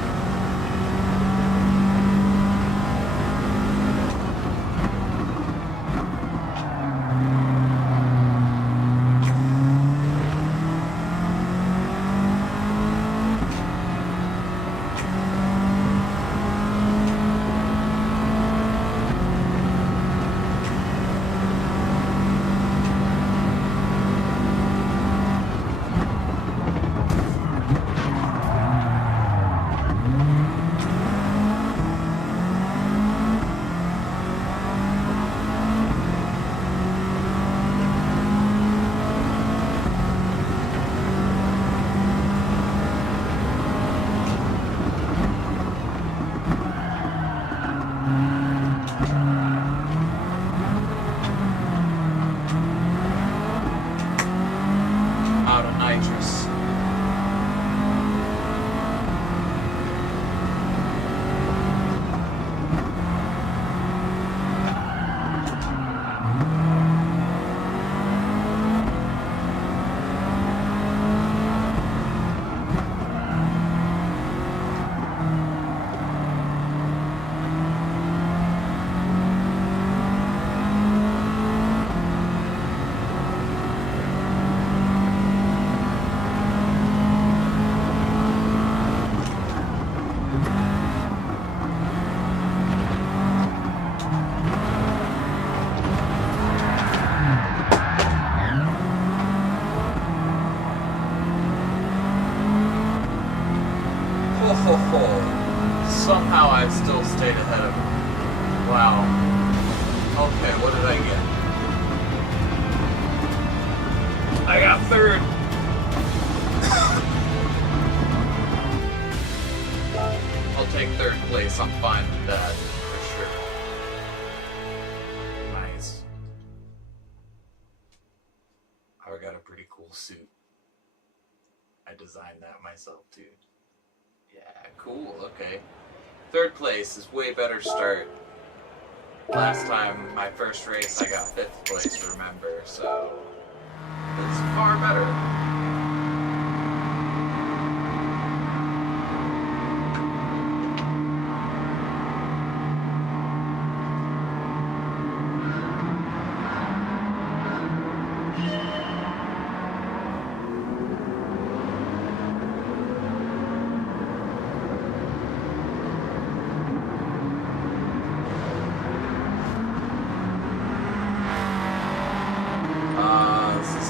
Somehow I've still stayed ahead of him. Wow. Okay, what did I get? I got third. I'll take third place. I'm fine with that, for sure. Nice. Oh, I got a pretty cool suit. I designed that myself, too. Yeah, cool, okay. Third place is way better start. Last time, my first race, I got 5th place, remember, so it's far better.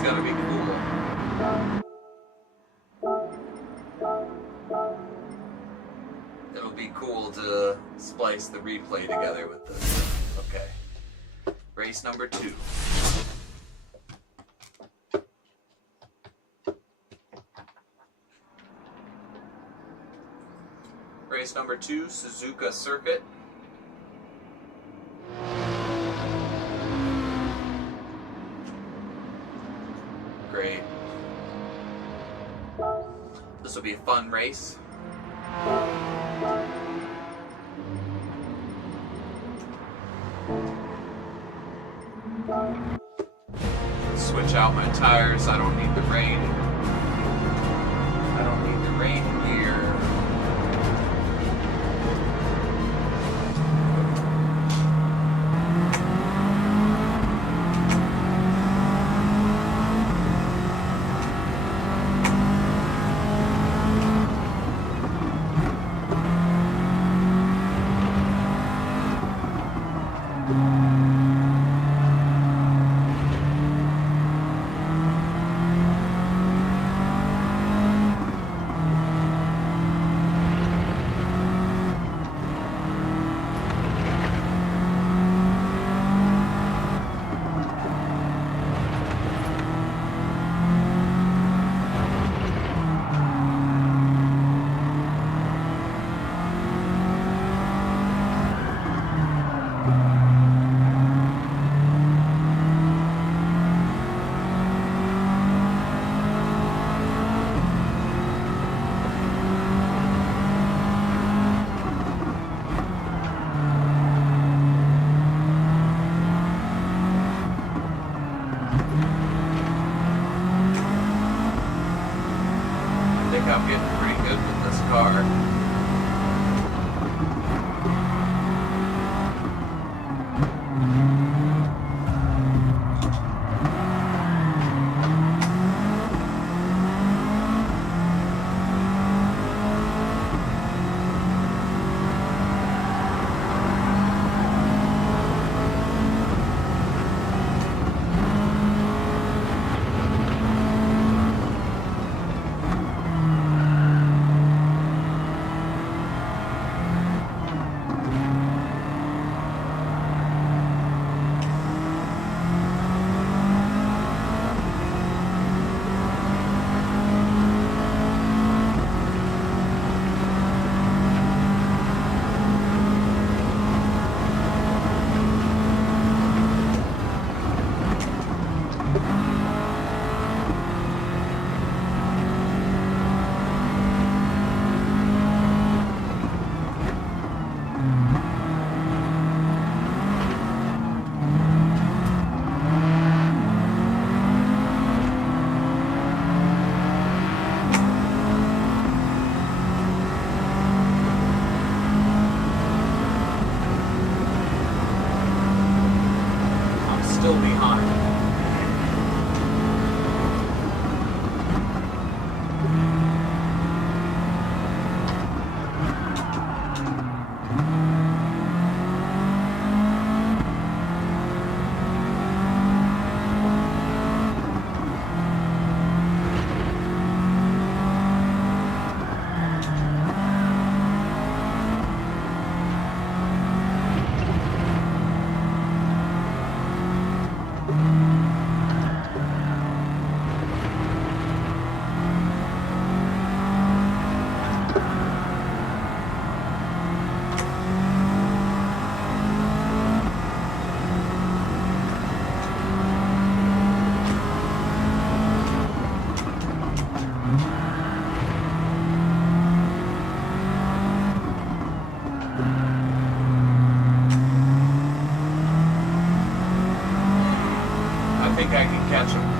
Gonna be cool. It'll be cool to splice the replay together with this. Okay. Race number 2. Race number 2, Suzuka Circuit. Great. This will be a fun race. switch out my tires. I don't need the rain. I don't need the rain gear. I'm getting pretty good with this car. Still behind. I think I can catch him.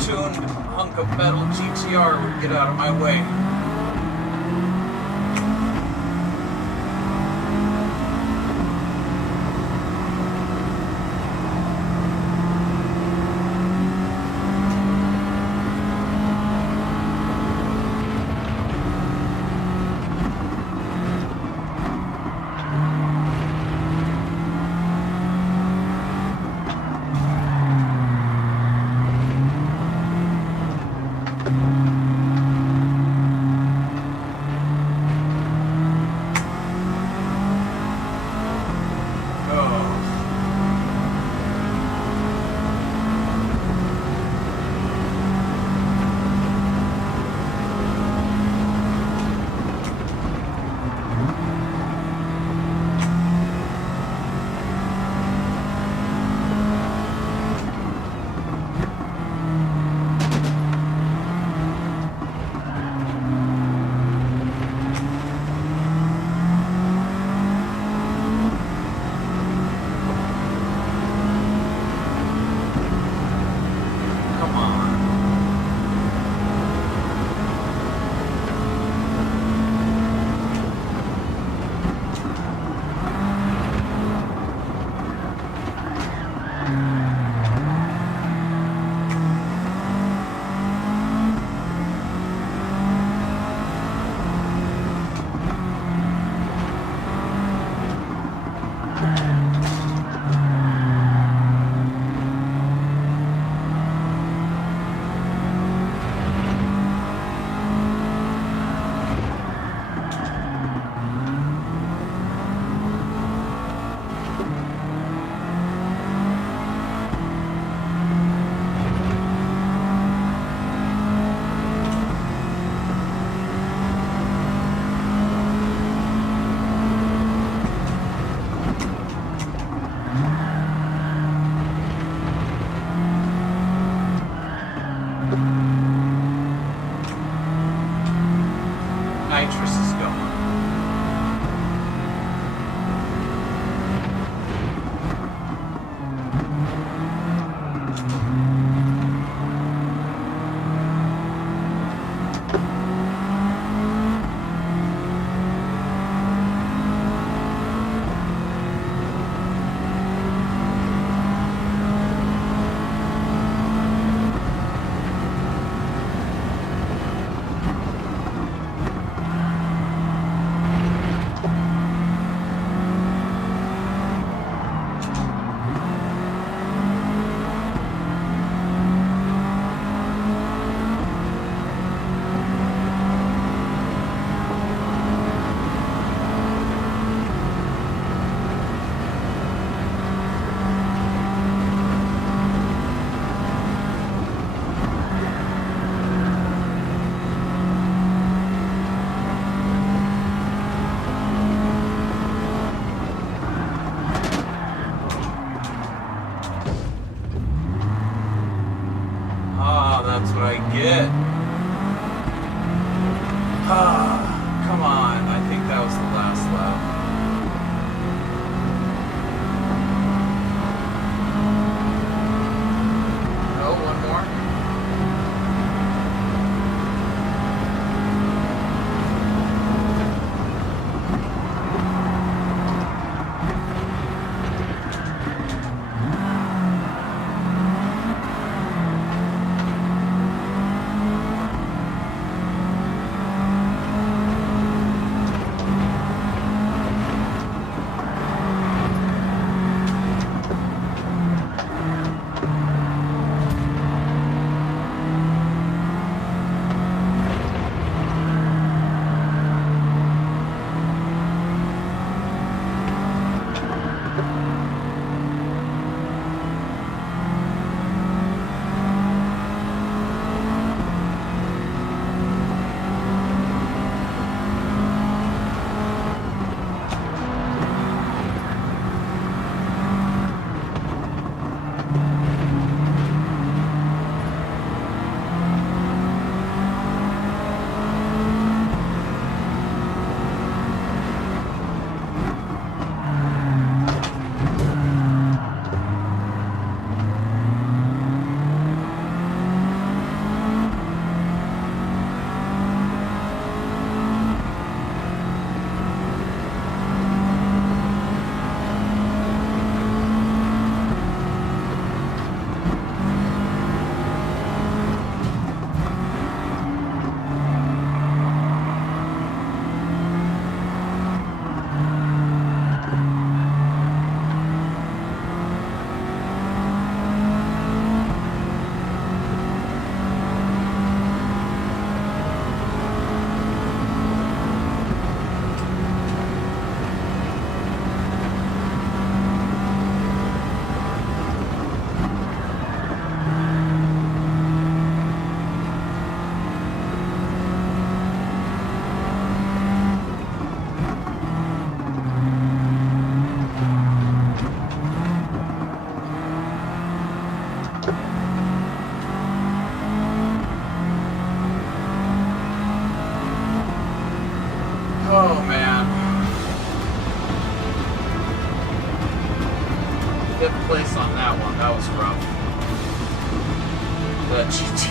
tuned hunk of metal GTR would get out of my way. Nitrous is going. That's what I get. Come on. I think that was the last lap. Oh, one more.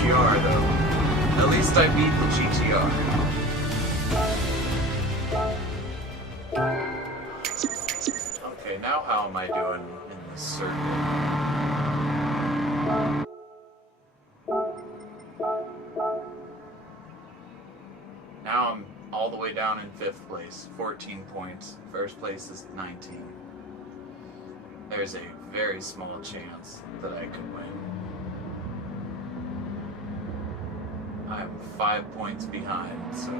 GTR though. At least I beat the GTR. Okay, now how am I doing in this circle? Now I'm all the way down in 5th place, 14 points. First place is 19. There's a very small chance that I could win. I'm 5 points behind, so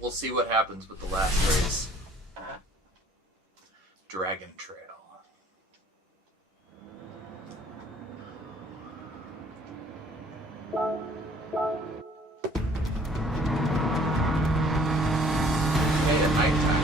we'll see what happens with the last race. Dragon Trail. Hey, at nighttime.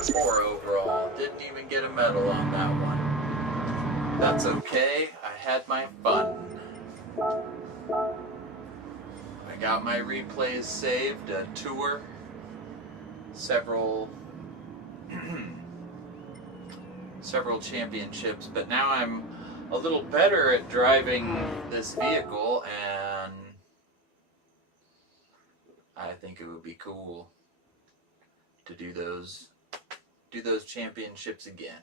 number 4 overall. Didn't even get a medal on that one. That's okay. I had my fun. I got my replays saved, a tour, several championships, but now I'm a little better at driving this vehicle, and I think it would be cool to do those championships again.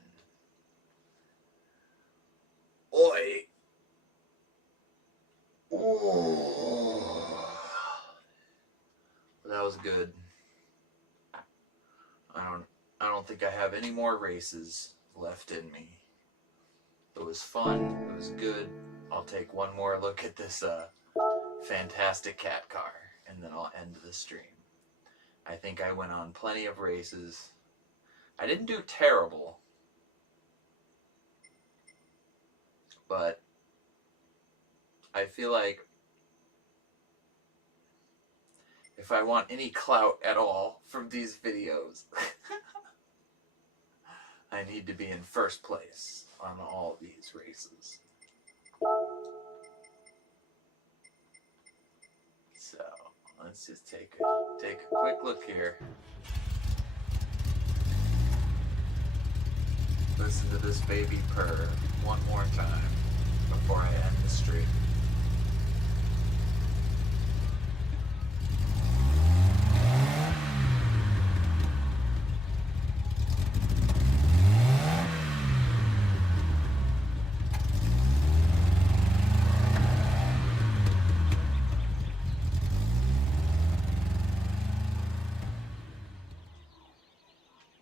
Oi! Ooh. That was good. I don't think I have any more races left in me. It was fun. It was good. I'll take one more look at this fantastic cat car, and then I'll end the stream. I think I went on plenty of races. I didn't do terrible, but I feel like if I want any clout at all from these videos, I need to be in first place on all these races. So let's just take a quick look here. Listen to this baby purr one more time before I end the stream.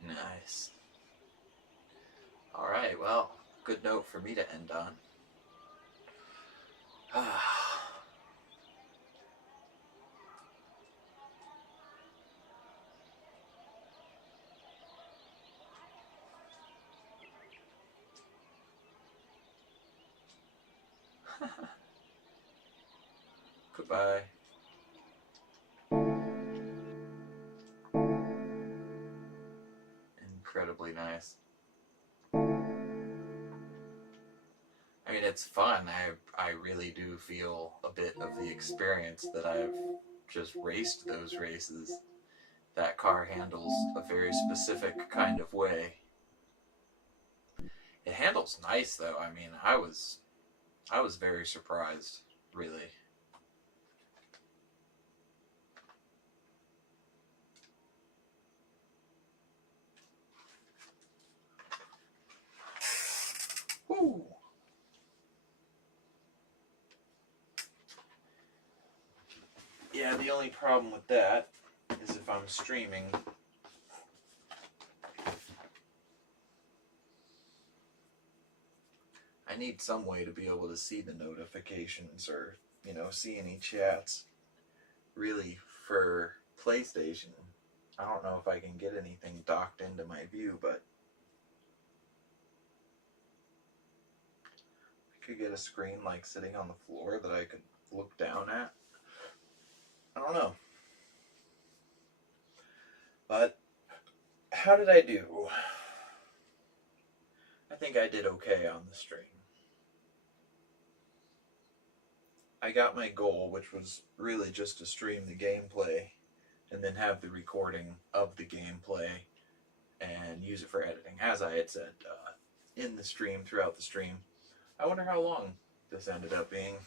Nice. All right, well, good note for me to end on. Goodbye. Incredibly nice. I mean, it's fun. I really do feel a bit of the experience that I've just raced those races. That car handles a very specific kind of way. It handles nice, though. I mean, I was very surprised, really. Woo! Yeah, the only problem with that is if I'm streaming, I need some way to be able to see the notifications or, see any chats. Really, for PlayStation, I don't know if I can get anything docked into my view, but I could get a screen like sitting on the floor that I could look down at. I don't know. But how did I do? I think I did okay on the stream. I got my goal, which was really just to stream the gameplay and then have the recording of the gameplay and use it for editing, as I had said in the stream, throughout the stream. I wonder how long this ended up being.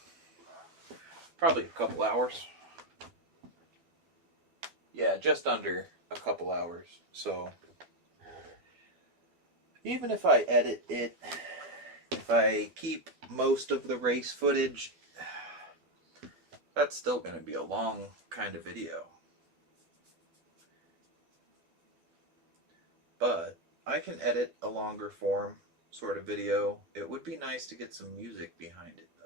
Probably a couple hours. Yeah, just under a couple hours. So even if I edit it, if I keep most of the race footage, that's still going to be a long kind of video. But I can edit a longer form sort of video. It would be nice to get some music behind it, though.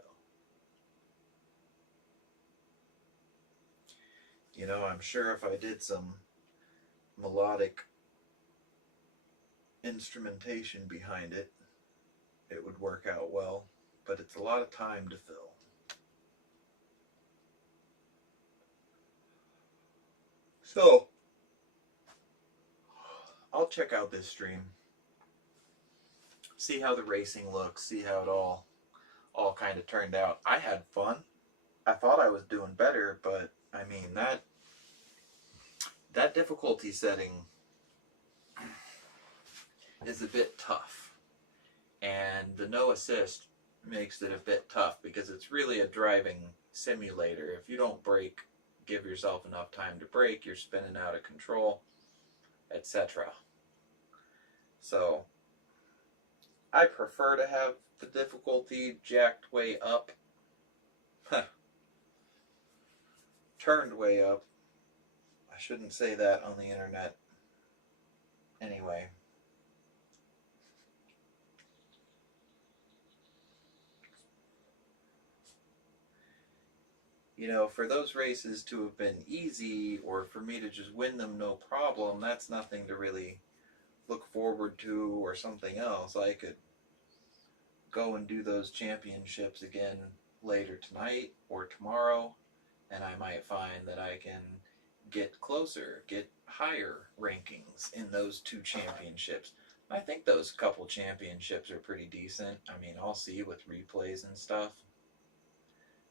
I'm sure if I did some melodic instrumentation behind it, it would work out well. But it's a lot of time to fill. So I'll check out this stream. See how the racing looks, see how it all kind of turned out. I had fun. I thought I was doing better, but I mean that difficulty setting is a bit tough. And the no assist makes it a bit tough because it's really a driving simulator. If you don't brake, give yourself enough time to brake, you're spinning out of control, etc. So I prefer to have the difficulty jacked way up. Turned way up. I shouldn't say that on the internet. Anyway. You know, for those races to have been easy, or for me to just win them no problem, that's nothing to really look forward to or something else. I could go and do those championships again later tonight or tomorrow, and I might find that I can get closer, get higher rankings in those 2 championships. I think those couple championships are pretty decent. I mean, I'll see with replays and stuff.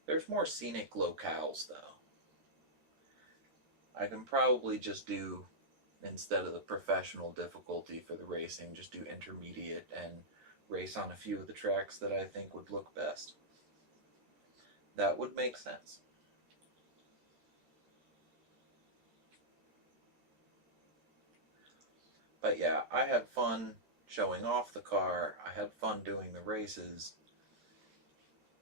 There's more scenic locales, though. I can probably just do, instead of the professional difficulty for the racing, just do intermediate and race on a few of the tracks that I think would look best. That would make sense. But yeah, I had fun showing off the car. I had fun doing the races.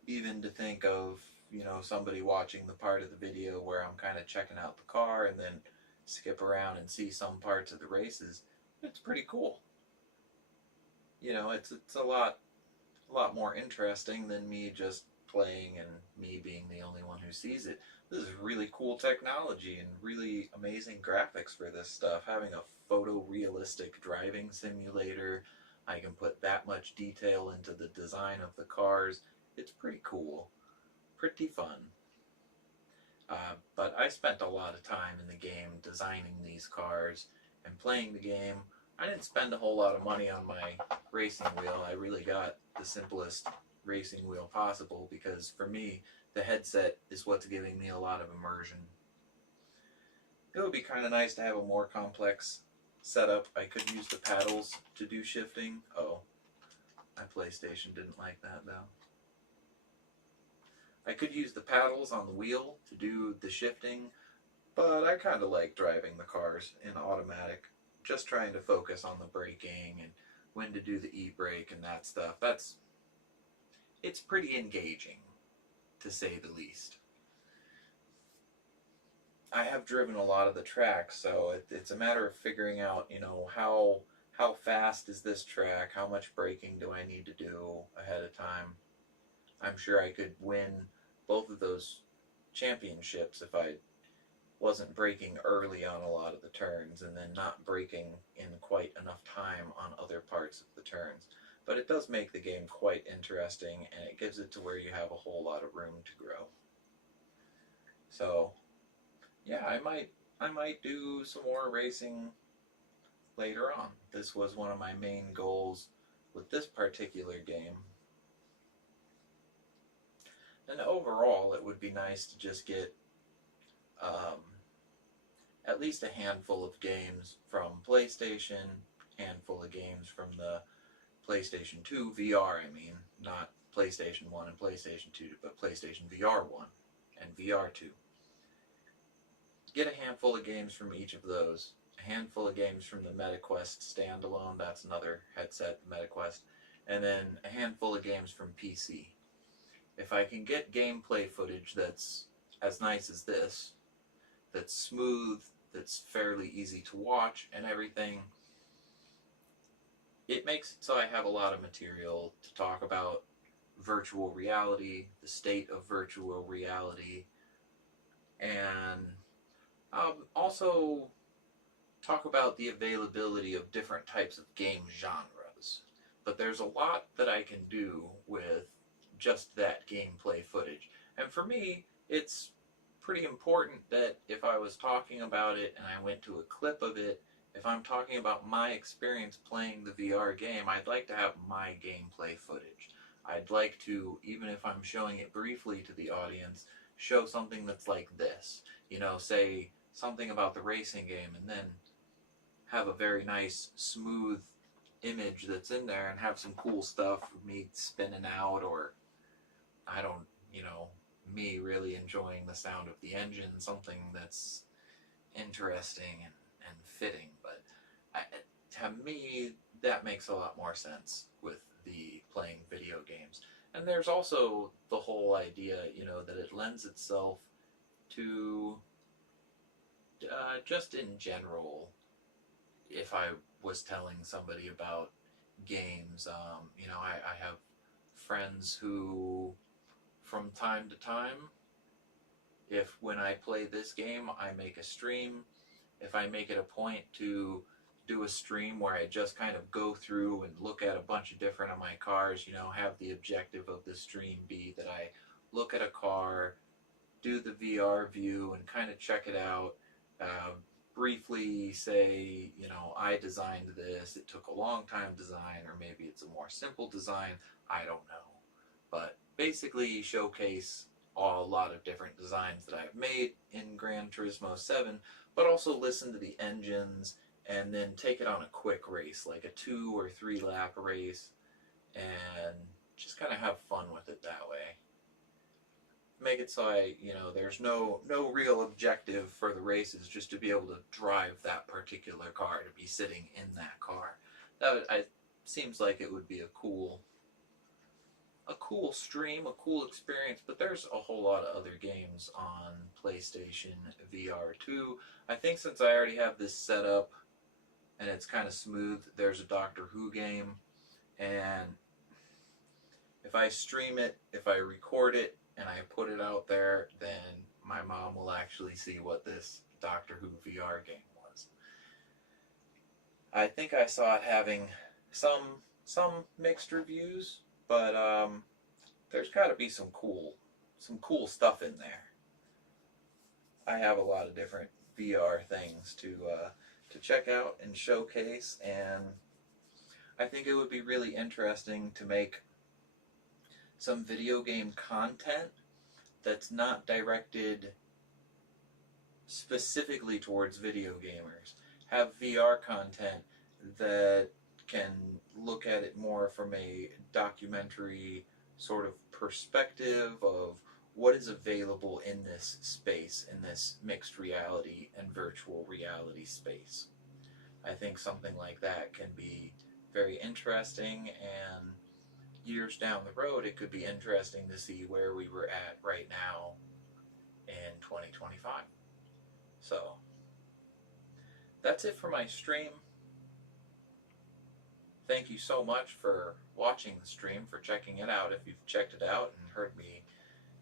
Even to think of, you know, somebody watching the part of the video where I'm kind of checking out the car and then skip around and see some parts of the races, it's pretty cool. You know, it's a lot more interesting than me just playing and me being the only one who sees it. This is really cool technology and really amazing graphics for this stuff. Having a photorealistic driving simulator, I can put that much detail into the design of the cars. It's pretty cool, pretty fun. But I spent a lot of time in the game designing these cars and playing the game. I didn't spend a whole lot of money on my racing wheel. I really got the simplest racing wheel possible because for me, the headset is what's giving me a lot of immersion. It would be kind of nice to have a more complex setup. I could use the paddles to do shifting. Oh, my PlayStation didn't like that though. I could use the paddles on the wheel to do the shifting, but I kind of like driving the cars in automatic, just trying to focus on the braking and when to do the e-brake and that stuff. It's pretty engaging, to say the least. I have driven a lot of the tracks, so it's a matter of figuring out, you know, how fast is this track, how much braking do I need to do ahead of time. I'm sure I could win both of those championships if I wasn't braking early on a lot of the turns and then not braking in quite enough time on other parts of the turns. But it does make the game quite interesting, and it gives it to where you have a whole lot of room to grow. So, yeah, I might do some more racing later on. This was one of my main goals with this particular game. And overall, it would be nice to just get at least a handful of games from PlayStation, handful of games from the PlayStation 2 VR, I mean, not PlayStation 1 and PlayStation 2, but PlayStation VR 1 and VR 2. Get a handful of games from each of those, a handful of games from the MetaQuest standalone, that's another headset, the MetaQuest, and then a handful of games from PC. If I can get gameplay footage that's as nice as this, that's smooth, that's fairly easy to watch and everything, it makes it so I have a lot of material to talk about virtual reality, the state of virtual reality, and also talk about the availability of different types of game genres. But there's a lot that I can do with just that gameplay footage. And for me, it's pretty important that if I was talking about it and I went to a clip of it If I'm talking about my experience playing the VR game, I'd like to have my gameplay footage. I'd like to, even if I'm showing it briefly to the audience, show something that's like this. You know, say something about the racing game and then have a very nice, smooth image that's in there and have some cool stuff, me spinning out, or I don't, you know, me really enjoying the sound of the engine, something that's interesting and fitting. But I, to me, that makes a lot more sense with the playing video games. And there's also the whole idea, you know, that it lends itself to just in general, if I was telling somebody about games, you know, I have friends who, from time to time, if when I play this game, I make a stream, if I make it a point to do a stream where I just kind of go through and look at a bunch of different of my cars, you know, have the objective of the stream be that I look at a car, do the VR view and kind of check it out, briefly say, you know, I designed this, it took a long time to design, or maybe it's a more simple design, I don't know. But basically showcase a lot of different designs that I've made in Gran Turismo 7, but also listen to the engines and then take it on a quick race, like a 2 or 3 lap race, and just kind of have fun with it that way. Make it so you know, there's no real objective for the races, just to be able to drive that particular car, to be sitting in that car. Seems like it would be a cool stream, a cool experience, but there's a whole lot of other games on PlayStation VR too. I think since I already have this set up and it's kind of smooth, there's a Doctor Who game, and if I stream it, if I record it, and I put it out there, then my mom will actually see what this Doctor Who VR game was. I think I saw it having some mixed reviews, but there's got to be some cool stuff in there. I have a lot of different VR things to check out and showcase, and I think it would be really interesting to make some video game content that's not directed specifically towards video gamers. Have VR content that can look at it more from a documentary sort of perspective of what is available in this space, in this mixed reality and virtual reality space. I think something like that can be very interesting, and years down the road, it could be interesting to see where we were at right now in 2025. So, that's it for my stream. Thank you so much for watching the stream, for checking it out. If you've checked it out and heard me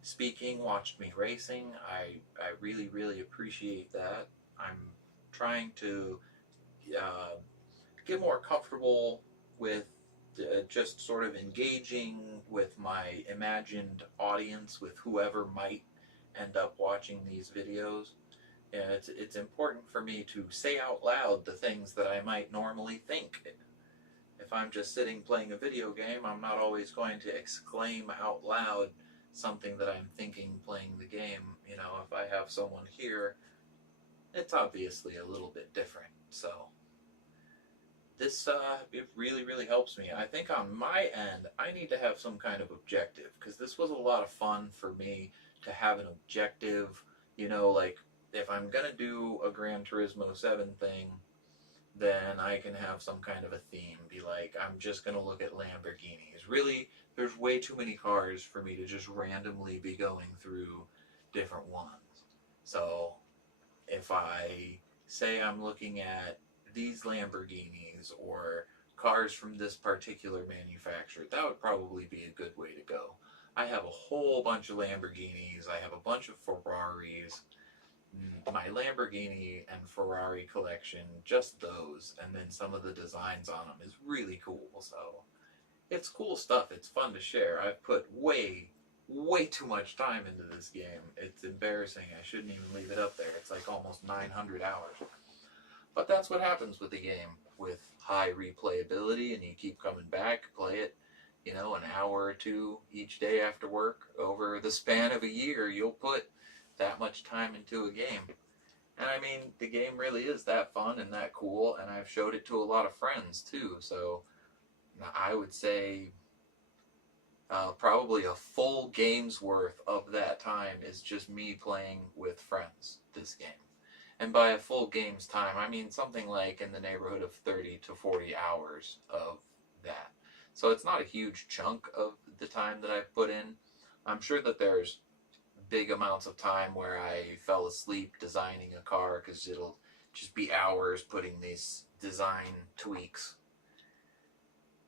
speaking, watched me racing, I really, really appreciate that. I'm trying to get more comfortable with just sort of engaging with my imagined audience, with whoever might end up watching these videos. And it's important for me to say out loud the things that I might normally think. If I'm just sitting playing a video game, I'm not always going to exclaim out loud something that I'm thinking playing the game. You know, if I have someone here, it's obviously a little bit different. So this it really, really helps me. I think on my end, I need to have some kind of objective, because this was a lot of fun for me to have an objective. You know, like, if I'm going to do a Gran Turismo 7 thing, then I can have some kind of a theme. Be like, I'm just going to look at Lamborghinis. Really, there's way too many cars for me to just randomly be going through different ones. So, if I say I'm looking at these Lamborghinis or cars from this particular manufacturer, that would probably be a good way to go. I have a whole bunch of Lamborghinis, I have a bunch of Ferraris. My Lamborghini and Ferrari collection, just those, and then some of the designs on them is really cool. So it's cool stuff, it's fun to share. I've put way too much time into this game. It's embarrassing. I shouldn't even leave it up there. It's like almost 900 hours. But that's what happens with the game with high replayability, and you keep coming back, play it, you know, an hour or two each day after work. Over the span of a year, you'll put that much time into a game. And I mean, the game really is that fun and that cool, and I've showed it to a lot of friends too. So I would say probably a full game's worth of that time is just me playing with friends this game. And by a full game's time, I mean something like in the neighborhood of 30 to 40 hours of that. So it's not a huge chunk of the time that I've put in. I'm sure that there's big amounts of time where I fell asleep designing a car because it'll just be hours putting these design tweaks.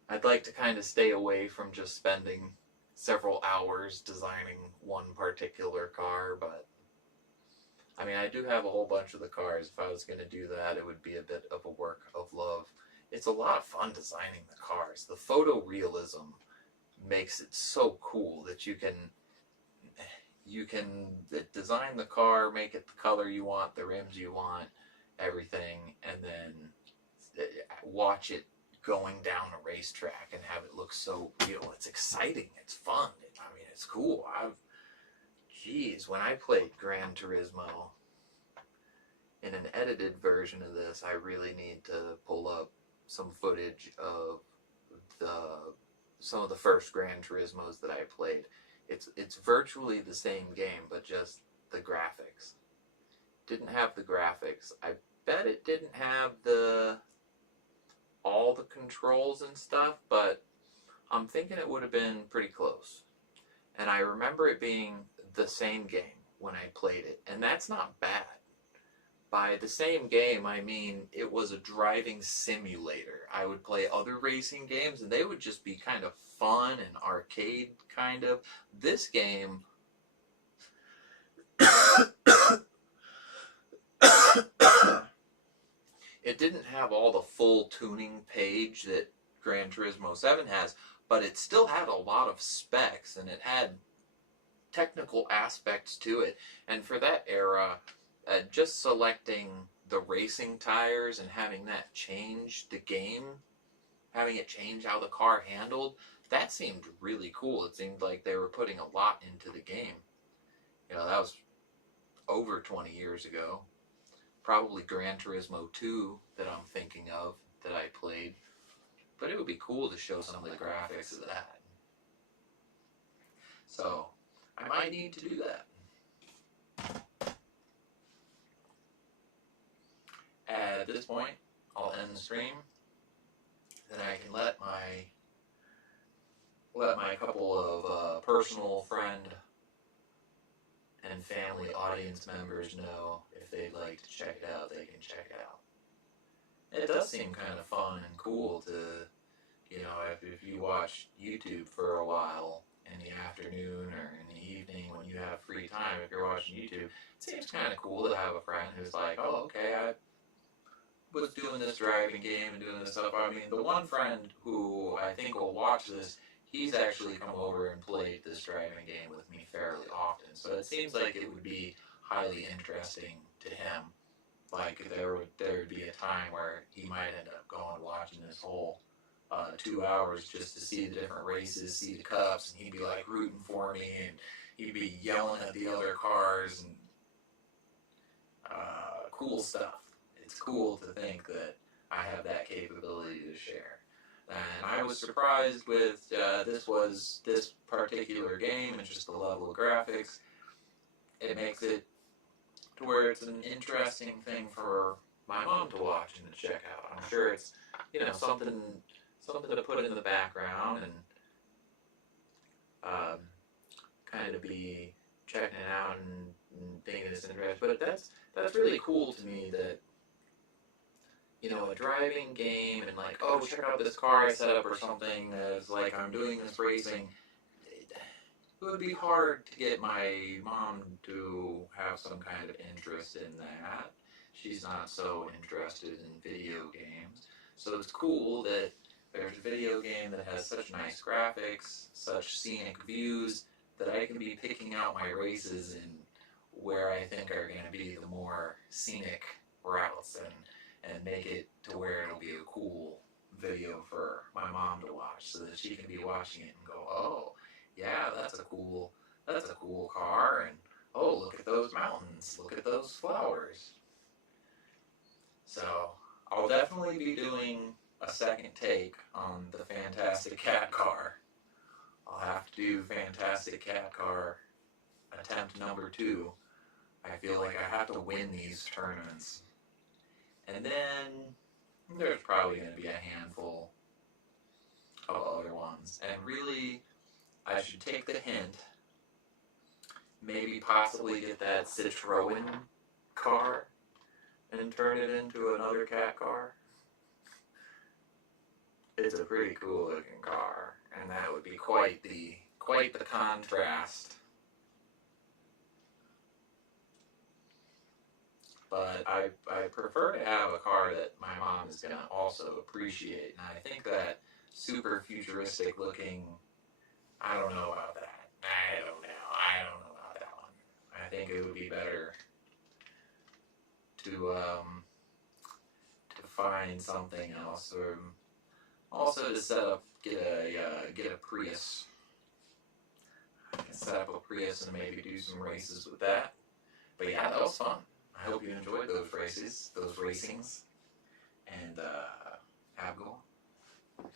I'd like to kind of stay away from just spending several hours designing one particular car, but I mean, I do have a whole bunch of the cars. If I was going to do that, it would be a bit of a work of love. It's a lot of fun designing the cars. The photorealism makes it so cool that you can design the car, make it the color you want, the rims you want, everything, and then watch it going down a racetrack and have it look so real. It's exciting. It's fun. I mean, it's cool. When I played Gran Turismo in an edited version of this, I really need to pull up some footage of some of the first Gran Turismos that I played. It's virtually the same game, but just the graphics. Didn't have the graphics. I bet it didn't have all the controls and stuff, but I'm thinking it would have been pretty close. And I remember it being the same game when I played it, and that's not bad. By the same game, I mean it was a driving simulator. I would play other racing games, and they would just be kind of fun and arcade kind of. This game it didn't have all the full tuning page that Gran Turismo 7 has, but it still had a lot of specs, and it had technical aspects to it. And for that era, just selecting the racing tires and having that change the game, having it change how the car handled, that seemed really cool. It seemed like they were putting a lot into the game. You know, that was over 20 years ago. Probably Gran Turismo 2 that I'm thinking of that I played. But it would be cool to show some of the graphics of that. So, I might need to do that. At this point, I'll end the stream. Then I can let my couple of personal friend and family audience members know if they'd like to check it out, they can check it out. It does seem kind of fun and cool to, you know, if you watch YouTube for a while in the afternoon or in the evening when you have free time, if you're watching YouTube, it seems kind of cool to have a friend who's like, oh, okay, I was doing this driving game and doing this stuff. I mean, the one friend who I think will watch this, he's actually come over and played this driving game with me fairly often. So it seems like it would be highly interesting to him. Like there would be a time where he might end up going watching this whole 2 hours just to see the different races, see the cups, and he'd be like rooting for me, and he'd be yelling at the other cars and cool stuff. It's cool to think that I have that capability to share. And I was surprised with this particular game and just the level of graphics. It makes it to where it's an interesting thing for my mom to watch and to check out. I'm sure it's, you know, something to put in the background and kind of be checking it out and thinking it's interesting. But that's really cool to me that, you know, a driving game and like, oh, check out this car I set up or something as like I'm doing this racing. It would be hard to get my mom to have some kind of interest in that. She's not so interested in video games. So it's cool that there's a video game that has such nice graphics, such scenic views, that I can be picking out my races in where I think are going to be the more scenic routes. And and make it to where it'll be a cool video for my mom to watch, so that she can be watching it and go, oh, yeah, that's a cool car, and oh, look at those mountains, look at those flowers. So I'll definitely be doing a second take on the Fantastic Cat car. I'll have to do Fantastic Cat car attempt number 2. I feel like I have to win these tournaments. And then there's probably going to be a handful of other ones. And really, I should take the hint. Maybe possibly get that Citroen car and turn it into another cat car. It's a pretty cool looking car, and that would be quite the contrast. But I prefer to have a car that my mom is going to also appreciate, and I think that super futuristic looking, I don't know about that. I don't know about that one. I think it would be better to find something else, or also to set up, get a Prius. I can set up a Prius and maybe do some races with that. But yeah, that was fun. I hope you enjoyed those racings, and have a good one.